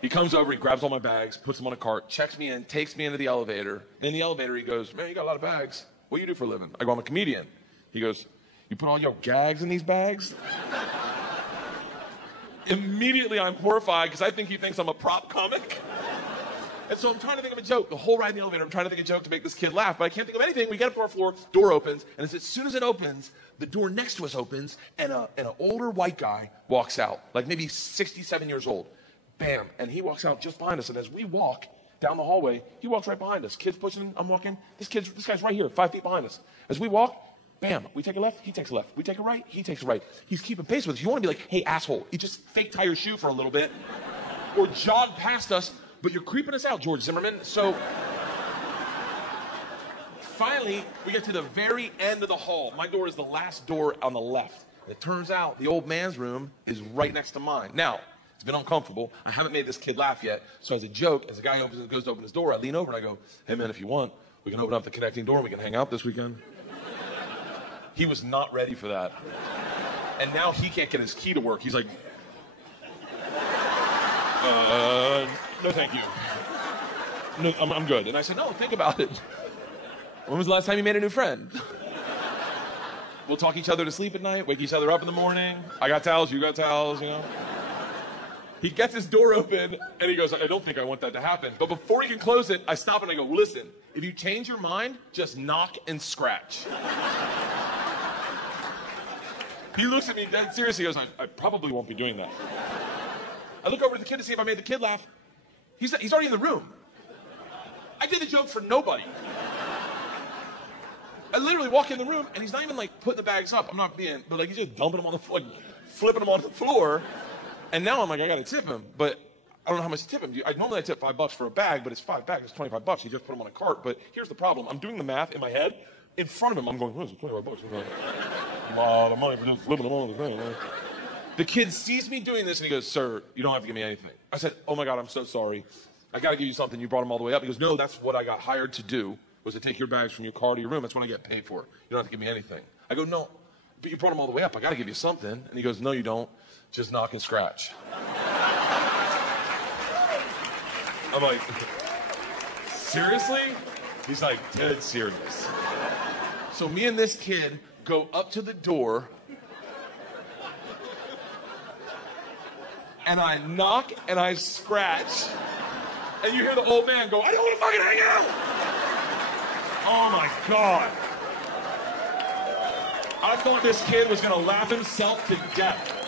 He comes over, he grabs all my bags, puts them on a cart, checks me in, takes me into the elevator. In the elevator, he goes, man, you got a lot of bags. What do you do for a living? I go, I'm a comedian. He goes, you put all your gags in these bags? Immediately, I'm horrified because I think he thinks I'm a prop comic. And so I'm trying to think of a joke. The whole ride in the elevator, I'm trying to think of a joke to make this kid laugh, but I can't think of anything. We get up to our floor, door opens, and as soon as it opens, the door next to us opens, and an older white guy walks out, like maybe 67 years old. Bam. And he walks out just behind us. And as we walk down the hallway, he walks right behind us. Kids pushing, I'm walking. This guy's right here, 5 feet behind us. As we walk, bam, we take a left, he takes a left. We take a right, he takes a right. He's keeping pace with us. You want to be like, hey, asshole, you just fake tie your shoe for a little bit or jog past us, but you're creeping us out, George Zimmerman. So finally, we get to the very end of the hall. My door is the last door on the left. And it turns out the old man's room is right next to mine. Now, it's been uncomfortable. I haven't made this kid laugh yet. So as a joke, as the guy goes to open his door, I lean over and I go, hey man, if you want, we can open up the connecting door and we can hang out this weekend. He was not ready for that. And now he can't get his key to work. He's like, no thank you. No, I'm good. And I said, no, think about it. When was the last time you made a new friend? We'll talk each other to sleep at night, wake each other up in the morning. I got towels, you got towels, you know. He gets his door open, and he goes, I don't think I want that to happen. But before he can close it, I stop and I go, listen, if you change your mind, just knock and scratch. He looks at me dead seriously. He goes, I probably won't be doing that. I look over at the kid to see if I made the kid laugh. He's already in the room. I did the joke for nobody. I literally walk in the room, and he's not even, like, putting the bags up. I'm not being, but, like, he's just dumping them on the floor, like, flipping them onto the floor. And now I'm like, I got to tip him, but I don't know how much to tip him. Normally I tip $5 for a bag, but it's 5 bags. It's $25. You just put them on a cart. But here's the problem. I'm doing the math in my head. in front of him, I'm going, what is it, $25? A lot of money for just living along the thing. The kid sees me doing this and he goes, sir, you don't have to give me anything. I said, oh my God, I'm so sorry. I got to give you something. You brought him all the way up. He goes, no, that's what I got hired to do, was to take your bags from your car to your room. That's what I get paid for. You don't have to give me anything. I go, no, but you brought him all the way up. I got to give you something. And he goes, no, you don't. Just knock and scratch. I'm like, seriously? He's like, dead serious. So me and this kid go up to the door, and I knock and I scratch, and you hear the old man go, I don't want to fucking hang out! Oh my God. I thought this kid was gonna laugh himself to death.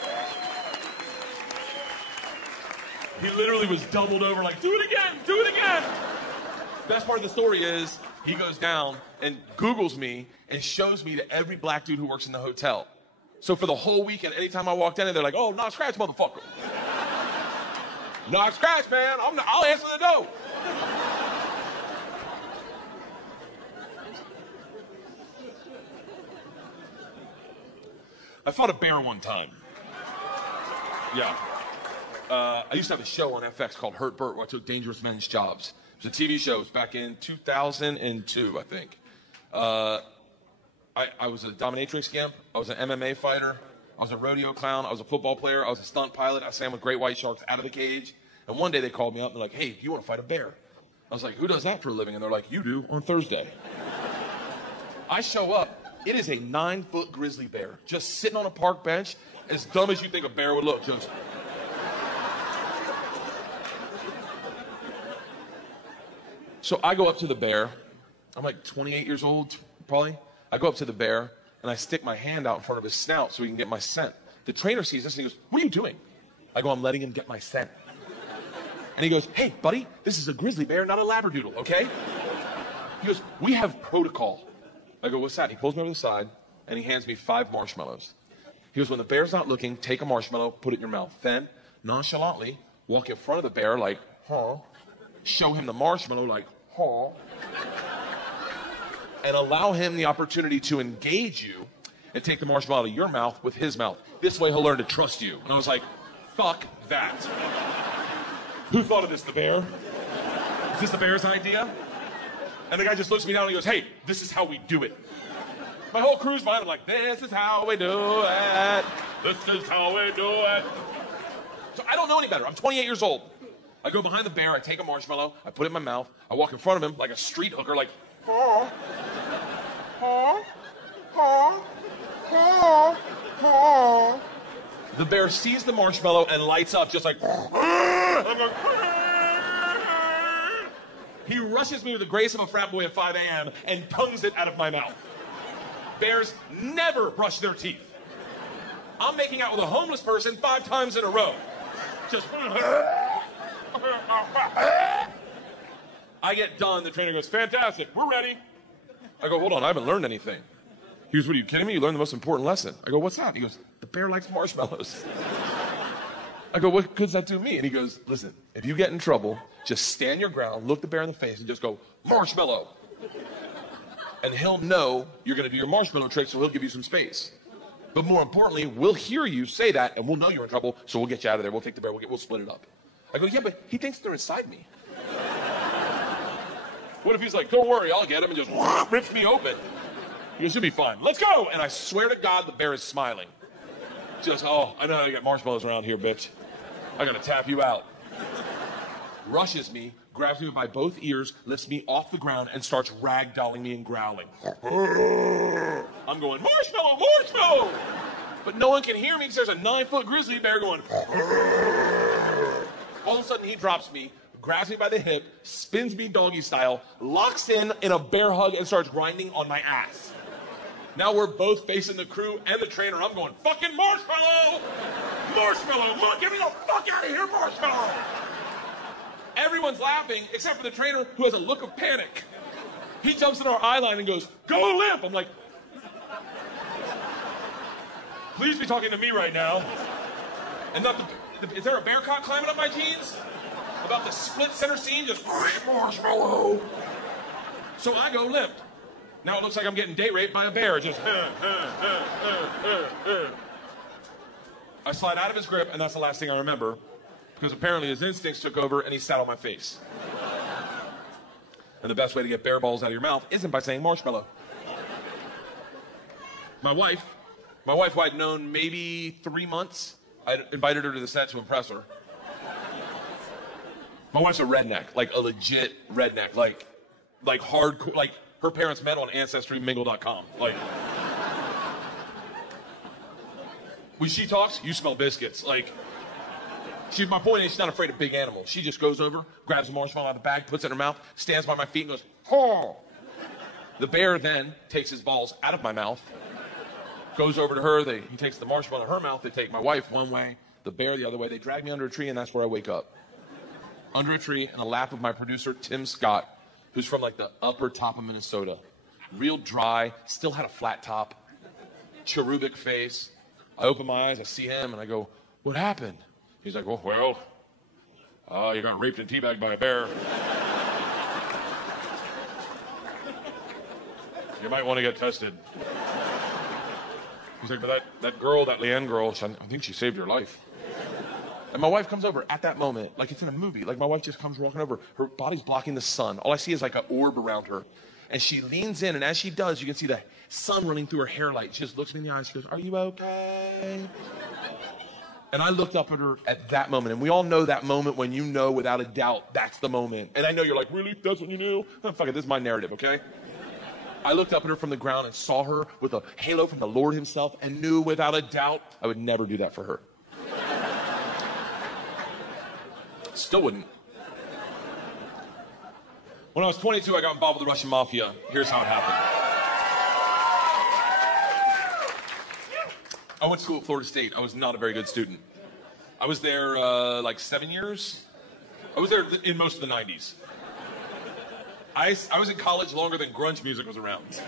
He literally was doubled over like, do it again, do it again! Best part of the story is, he goes down and Googles me and shows me to every black dude who works in the hotel. So for the whole weekend, anytime I walked in, they're like, oh, knock scratch, motherfucker. Knock scratch, man. I'll answer the door. I fought a bear one time. Yeah. I used to have a show on FX called Hurt Bert, where I took dangerous men's jobs. It was a TV show. It was back in 2002, I think. I was a dominatrix gimp. I was an MMA fighter. I was a rodeo clown. I was a football player. I was a stunt pilot. I swam with great white sharks out of the cage. And one day they called me up and they're like, hey, do you want to fight a bear? I was like, who does that for a living? And they're like, you do on Thursday. I show up. It is a 9-foot grizzly bear just sitting on a park bench, as dumb as you think a bear would look. Just... So I go up to the bear. I'm like 28 years old, probably. I go up to the bear, and I stick my hand out in front of his snout so he can get my scent. The trainer sees this, and he goes, what are you doing? I go, I'm letting him get my scent. And he goes, hey, buddy, this is a grizzly bear, not a labradoodle, okay? He goes, we have protocol. I go, what's that? He pulls me over the side, and he hands me 5 marshmallows. He goes, when the bear's not looking, take a marshmallow, put it in your mouth. Then, nonchalantly, walk in front of the bear like, huh? Show him the marshmallow like, huh? And allow him the opportunity to engage you and take the marshmallow out of your mouth with his mouth. This way he'll learn to trust you. And I was like, fuck that. Who thought of this, the bear? Is this the bear's idea? And the guy just looks me down and he goes, hey, this is how we do it. My whole crew's behind him like, this is how we do it. This is how we do it. So I don't know any better. I'm 28 years old. I go behind the bear, I take a marshmallow, I put it in my mouth, I walk in front of him like a street hooker, like, huh? Huh? Huh? Huh? Huh? The bear sees the marshmallow and lights up just like, I'm going, he rushes me with the grace of a frat boy at 5 a.m. and tongues it out of my mouth. Bears never brush their teeth. I'm making out with a homeless person 5 times in a row. Just... I get done, the trainer goes, fantastic, we're ready. I go, hold on, I haven't learned anything. He goes, what, are you kidding me? You learned the most important lesson. I go, what's that? He goes, the bear likes marshmallows. I go, what good does that do me? And he goes, listen, if you get in trouble, just stand your ground, look the bear in the face, and just go, marshmallow. And he'll know you're going to do your marshmallow trick, so he'll give you some space. But more importantly, we'll hear you say that, and we'll know you're in trouble, so we'll get you out of there. We'll take the bear, we'll split it up. I go, yeah, but he thinks they're inside me. What if he's like, don't worry, I'll get him, and just rips me open? He goes, you'll be fine. Let's go! And I swear to God, the bear is smiling. Just, oh, I know how to get marshmallows around here, bitch. I gotta tap you out. Rushes me, grabs me by both ears, lifts me off the ground, and starts ragdolling me and growling. I'm going, marshmallow, marshmallow! But no one can hear me because there's a 9-foot grizzly bear going. All of a sudden, he drops me, grabs me by the hip, spins me doggy style, locks in a bear hug, and starts grinding on my ass. Now we're both facing the crew and the trainer. I'm going, fucking marshmallow! Marshmallow! Get me the fuck out of here, marshmallow! Everyone's laughing except for the trainer, who has a look of panic. He jumps in our eye line and goes, go limp! I'm like, please be talking to me right now. And not is there a bear caught climbing up my jeans? About the split center seam, just marshmallow. So I go limp. Now it looks like I'm getting date raped by a bear. Just, I slide out of his grip, and that's the last thing I remember, because apparently his instincts took over, and he sat on my face. And the best way to get bear balls out of your mouth isn't by saying marshmallow. My wife, who I'd known maybe 3 months, I invited her to the set to impress her. My wife's a redneck, like a legit redneck, like hardcore, like her parents met on AncestryMingle.com. Like, when she talks, you smell biscuits. Like, my point is, she's not afraid of big animals. She just goes over, grabs a marshmallow out of the bag, puts it in her mouth, stands by my feet and goes, "Oh." The bear then takes his balls out of my mouth, goes over to her, he takes the marshmallow in her mouth, they take my wife one way, the bear the other way, they drag me under a tree, and that's where I wake up. Under a tree in the lap of my producer, Tim Scott, who's from like the upper top of Minnesota. Real dry, still had a flat top, cherubic face. I open my eyes, I see him, and I go, "What happened?" He's like, well, you got raped and teabagged by a bear. You might want to get tested. He's like, but that girl, that Leanne girl, I think she saved your life. And my wife comes over at that moment, like it's in a movie. Like my wife just comes walking over. Her body's blocking the sun. All I see is like an orb around her. And she leans in, and as she does, you can see the sun running through her hairlight. She just looks me in the eyes. She goes, "Are you okay?" And I looked up at her at that moment. And we all know that moment when you know without a doubt that's the moment. And I know you're like, "Really? That's when you knew?" Oh, fuck it, this is my narrative, okay? I looked up at her from the ground and saw her with a halo from the Lord himself and knew without a doubt I would never do that for her. Still wouldn't. When I was 22, I got involved with the Russian mafia. Here's how it happened. I went to school at Florida State. I was not a very good student. I was there like 7 years. I was there in most of the 90s. I was in college longer than grunge music was around.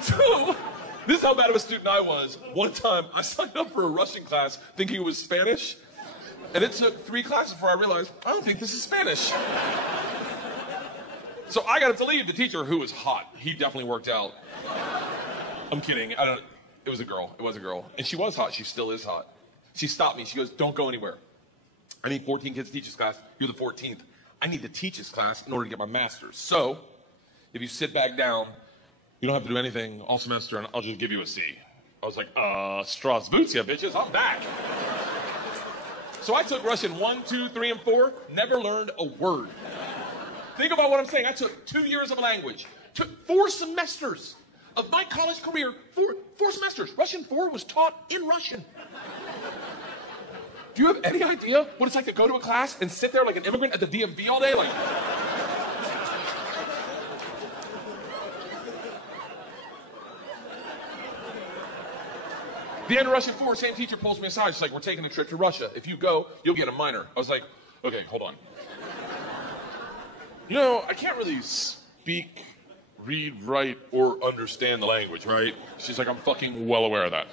So, this is how bad of a student I was. One time, I signed up for a Russian class thinking it was Spanish, and it took 3 classes before I realized, I don't think this is Spanish. So I got to leave. The teacher, who was hot, he definitely worked out. I'm kidding. It was a girl. It was a girl. And she was hot. She still is hot. She stopped me. She goes, "Don't go anywhere. I need 14 kids to teach this class. You're the 14th. I need to teach this class in order to get my master's. So, if you sit back down, you don't have to do anything all semester, and I'll just give you a C." I was like, Strasvutia, bitches, I'm back. So I took Russian 1, 2, 3, and 4, never learned a word. Think about what I'm saying. I took 2 years of language, took 4 semesters of my college career, 4 semesters. Russian 4 was taught in Russian. Do you have any idea what it's like to go to a class and sit there like an immigrant at the DMV all day? Like, the end of Russian 4, same teacher pulls me aside. She's like, "We're taking a trip to Russia. If you go, you'll get a minor." I was like, "Okay, hold on. You know, I can't really speak, read, write, or understand the language, right?" She's like, "I'm fucking well aware of that."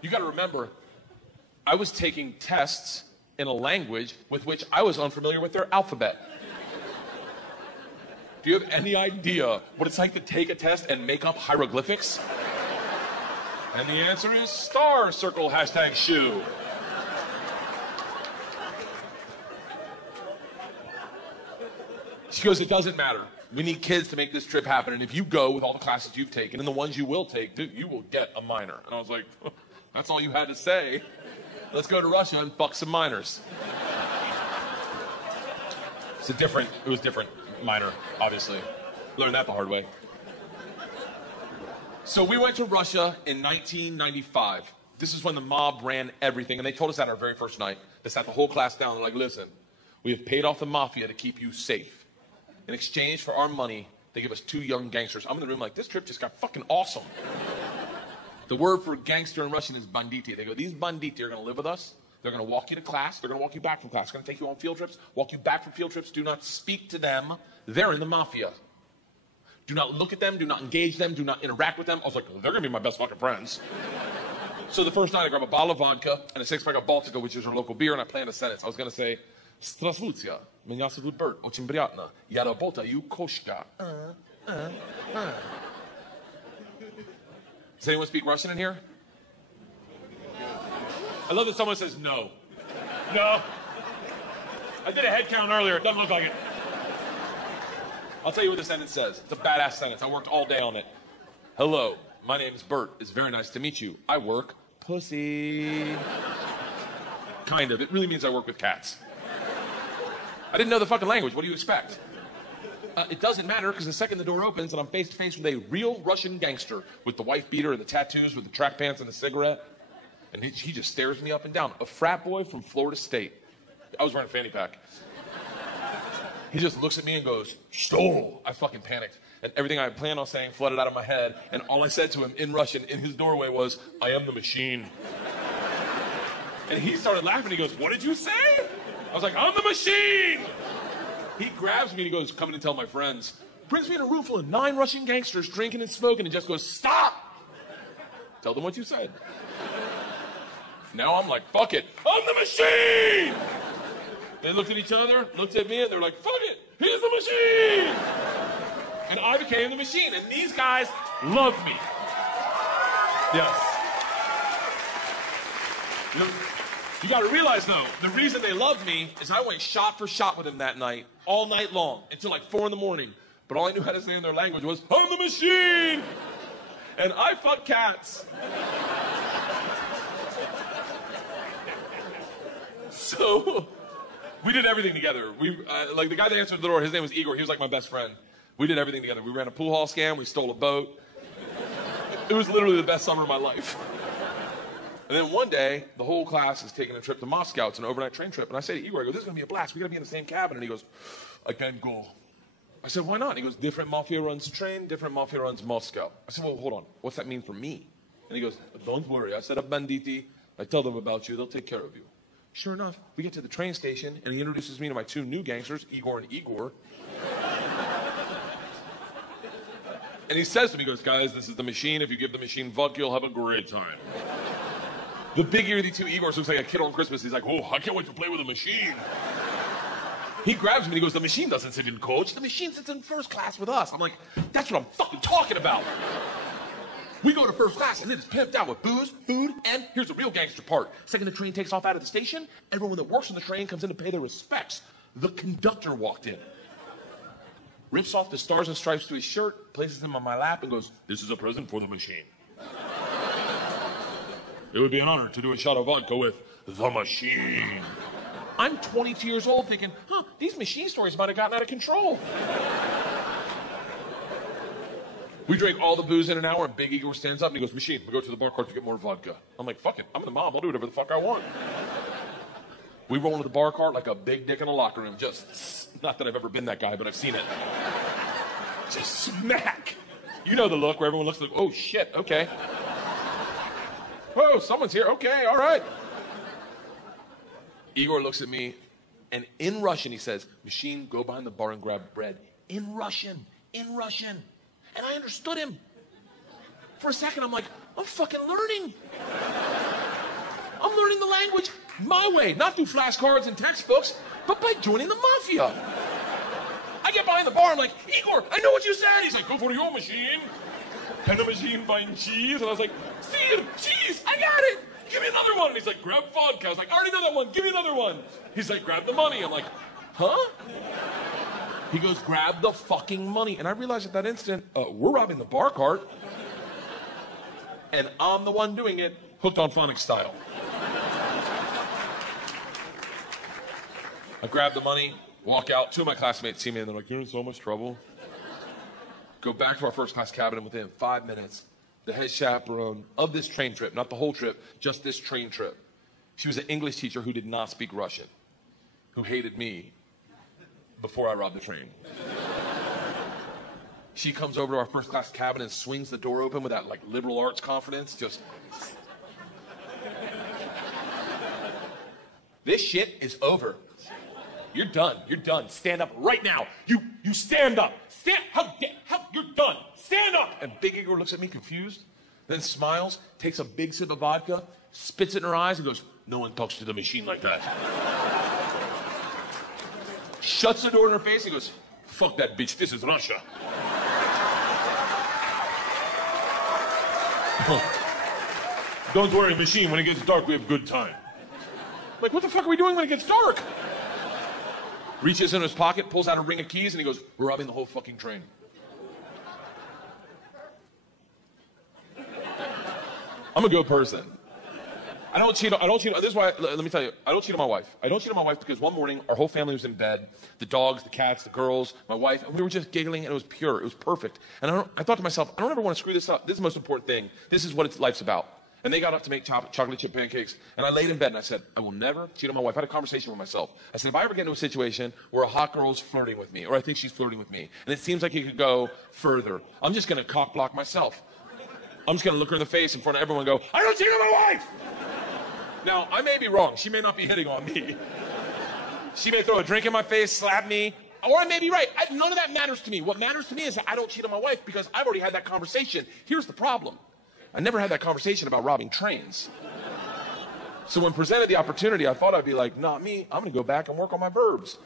You gotta remember, I was taking tests in a language with which I was unfamiliar with their alphabet. Do you have any idea what it's like to take a test and make up hieroglyphics? And the answer is star, circle, hashtag shoe. She goes, "It doesn't matter. We need kids to make this trip happen. And if you go with all the classes you've taken and the ones you will take, you will get a minor." And I was like, "That's all you had to say. Let's go to Russia and fuck some minors." It was different minor, obviously. Learned that the hard way. So we went to Russia in 1995. This is when the mob ran everything. And they told us that our very first night. They sat the whole class down. They're like, "Listen, we have paid off the mafia to keep you safe. In exchange for our money, they give us 2 young gangsters." I'm in the room like, this trip just got fucking awesome. The word for gangster in Russian is banditi. They go, "These banditi are going to live with us. They're going to walk you to class. They're going to walk you back from class. They're going to take you on field trips, walk you back from field trips. Do not speak to them. They're in the mafia. Do not look at them. Do not engage them. Do not interact with them." I was like, "They're going to be my best fucking friends." So the first night I grab a bottle of vodka and a 6-pack of Baltica, which is our local beer, and I planned a sentence. I was going to say, Здравствуйте, меня зовут Bert, очень приятно. Я работаю кошка. Does anyone speak Russian in here? I love that someone says no. No. I did a head count earlier. It doesn't look like it. I'll tell you what the sentence says. It's a badass sentence. I worked all day on it. Hello, my name is Bert. It's very nice to meet you. I work pussy. Kind of. It really means I work with cats. I didn't know the fucking language. What do you expect? It doesn't matter, because the second the door opens and I'm face to face with a real Russian gangster with the wife beater and the tattoos with the track pants and the cigarette, and he just stares me up and down. A frat boy from Florida State. I was wearing a fanny pack. He just looks at me and goes, "Что?" I fucking panicked. And everything I had planned on saying flooded out of my head. And all I said to him in Russian in his doorway was, "I am the machine." And he started laughing. He goes, "What did you say?" I was like, "I'm the machine." He grabs me and he goes, "Come in and tell my friends." Brings me in a room full of 9 Russian gangsters drinking and smoking and just goes, "Stop! Tell them what you said." Now I'm like, fuck it. I'm the machine! They looked at each other, looked at me, and they're like, fuck it, he's the machine! And I became the machine, and these guys love me. Yes. You gotta realize, though, the reason they loved me is I went shot for shot with them that night, all night long, until like 4 in the morning. But all I knew how to say in their language was, "I'm the machine!" And I fuck cats. So, we did everything together. Like the guy that answered the door, his name was Igor. He was like my best friend. We did everything together. We ran a pool hall scam. We stole a boat. It was literally the best summer of my life. And then one day, the whole class is taking a trip to Moscow. It's an overnight train trip. And I say to Igor, I go, "This is going to be a blast. We got to be in the same cabin." And he goes, "I can't go." I said, "Why not?" And he goes, "Different mafia runs train, different mafia runs Moscow." I said, "Well, hold on. What's that mean for me?" And he goes, "Don't worry. I set up banditi. I tell them about you. They'll take care of you." Sure enough, we get to the train station, and he introduces me to my 2 new gangsters, Igor and Igor. And he says to me, he goes, "Guys, this is the machine. If you give the machine vodka, you'll have a great time." The big earthy 2 Igors looks like a kid on Christmas. He's like, "Oh, I can't wait to play with a machine." He grabs me and he goes, "The machine doesn't sit in coach. The machine sits in first class with us." I'm like, "That's what I'm fucking talking about." We go to first class, and it is pimped out with booze, food, and here's the real gangster part. Second the train takes off out of the station, everyone that works on the train comes in to pay their respects. The conductor walked in, rips off the stars and stripes to his shirt, places them on my lap, and goes, "This is a present for the machine. It would be an honor to do a shot of vodka with the machine." I'm 22 years old thinking, these machine stories might have gotten out of control. We drink all the booze in an hour, and Big Igor stands up and he goes, "Machine, we go to the bar cart to get more vodka." I'm like, "Fuck it, I'm the mom, I'll do whatever the fuck I want." We roll into the bar cart like a big dick in a locker room, just, not that I've ever been that guy, but I've seen it. Just smack. You know the look where everyone looks like, "Oh shit, okay. Whoa, someone's here, okay, all right." Igor looks at me, and in Russian he says, "Machine, go behind the bar and grab bread." In Russian. And I understood him. For a second, I'm like, I'm fucking learning. I'm learning the language my way, not through flashcards and textbooks, but by joining the mafia. I get behind the bar, I'm like, "Igor, I know what you said." He's like, "Go for your machine. Can the machine find cheese?" And I was like, "See, cheese, I got it. Give me another one." And he's like, "Grab vodka." I was like, "I already know that one. Give me another one." He's like, "Grab the money." I'm like, "Huh?" He goes, "Grab the fucking money." And I realized at that instant, we're robbing the bar cart. And I'm the one doing it, hooked on phonics style. I grab the money, walk out. 2 of my classmates see me, and they're like, "You're in so much trouble." Go back to our first class cabin, and within 5 minutes, the head chaperone of this train trip, not the whole trip, just this train trip, she was an English teacher who did not speak Russian, who hated me before I robbed the train. She comes over to our first class cabin and swings the door open with that like liberal arts confidence. Just, "This shit is over. You're done. You're done. Stand up right now. You stand up. Stand. How you're done. Stand up." And Big Igor looks at me confused. then smiles, takes a big sip of vodka, spits it in her eyes, and goes, "No one talks to the machine like that." Shuts the door in her face and goes, "Fuck that bitch, this is Russia." "Don't worry, machine, when it gets dark, we have good time." I'm like, what the fuck are we doing when it gets dark? Reaches in his pocket, pulls out a ring of keys, and he goes, "We're robbing the whole fucking train." I'm a good person. I don't cheat. This is why, let me tell you, I don't cheat on my wife. I don't cheat on my wife because one morning, our whole family was in bed. The dogs, the cats, the girls, my wife, and we were just giggling, and it was pure. It was perfect. And I thought to myself, I don't ever want to screw this up. This is the most important thing. This is what life's about. And they got up to make chocolate chip pancakes, and I laid in bed, and I said, I will never cheat on my wife. I had a conversation with myself. I said, if I ever get into a situation where a hot girl's flirting with me, or I think she's flirting with me, and it seems like it could go further, I'm just going to cock block myself. I'm just going to look her in the face in front of everyone and go, I don't cheat on my wife! Now, I may be wrong. She may not be hitting on me. She may throw a drink in my face, slap me, or I may be right. None of that matters to me. What matters to me is that I don't cheat on my wife because I've already had that conversation. Here's the problem. I never had that conversation about robbing trains. So when presented the opportunity, I thought I'd be like, not me. I'm going to go back and work on my verbs.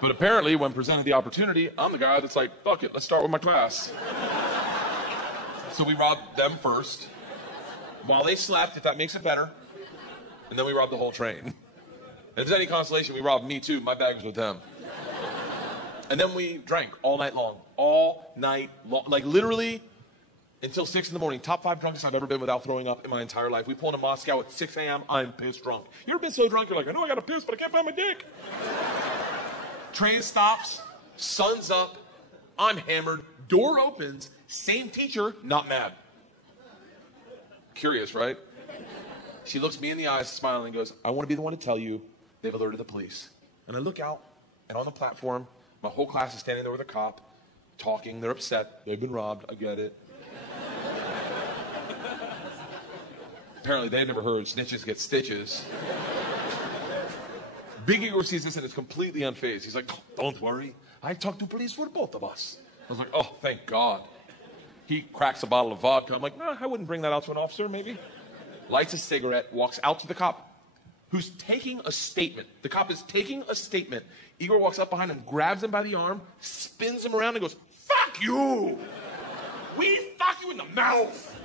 But apparently, when presented the opportunity, I'm the guy that's like, fuck it, let's start with my class. So we robbed them first, while they slept, if that makes it better. And then we robbed the whole train. And if there's any consolation, we robbed me too. My bag was with them. And then we drank all night long. All night long. Like literally until 6 in the morning. Top 5 drunkest I've ever been without throwing up in my entire life. We pulled into Moscow at 6 a.m. I'm pissed drunk. You ever been so drunk you're like, I know I got to piss, but I can't find my dick. Train stops. Sun's up. I'm hammered. Door opens. Same teacher, not mad. Curious, right? She looks me in the eyes, smiling, and goes, I want to be the one to tell you they've alerted the police. And I look out, and on the platform, my whole class is standing there with a cop, talking. They're upset. They've been robbed. I get it. Apparently, they've never heard snitches get stitches. Big Igor sees this and is completely unfazed. He's like, don't worry. I talked to police for both of us. I was like, oh, thank God. He cracks a bottle of vodka. I'm like, nah, I wouldn't bring that out to an officer, maybe. Lights a cigarette, walks out to the cop, who's taking a statement. The cop is taking a statement. Igor walks up behind him, grabs him by the arm, spins him around, and goes, fuck you! We fuck you in the mouth!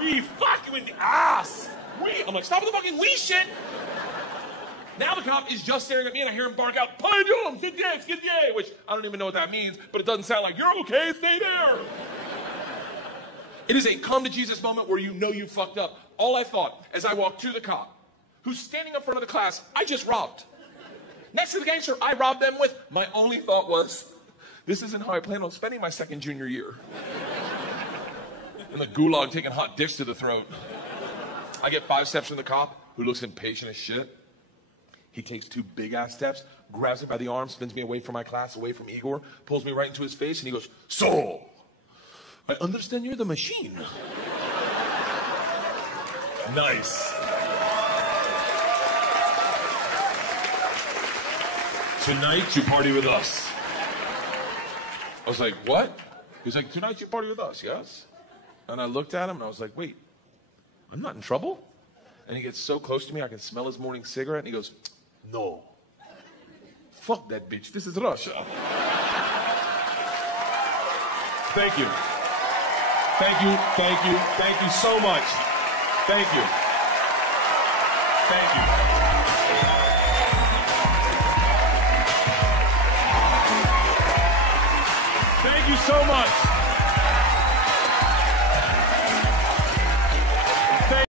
We fuck you in the ass! I'm like, stop with the fucking we shit! Now the cop is just staring at me, and I hear him bark out, Pardon, skidye, which I don't even know what that means, but it doesn't sound like, you're okay, stay there! It is a come to Jesus moment where you know you fucked up. All I thought as I walked to the cop, who's standing up front of the class, I just robbed. Next to the gangster I robbed them with, my only thought was, this isn't how I plan on spending my second junior year. In the gulag taking hot dicks to the throat. I get 5 steps from the cop, who looks impatient as shit. He takes 2 big-ass steps, grabs me by the arm, spins me away from my class, away from Igor, pulls me right into his face, and he goes, so, I understand you're the machine. Nice. Tonight you party with us. I was like, what? He's like, tonight you party with us, yes? And I looked at him and I was like, wait, I'm not in trouble? And he gets so close to me I can smell his morning cigarette and he goes, no. Fuck that bitch, this is Russia. Thank you. Thank you, thank you, thank you so much. Thank you. Thank you. Thank you so much.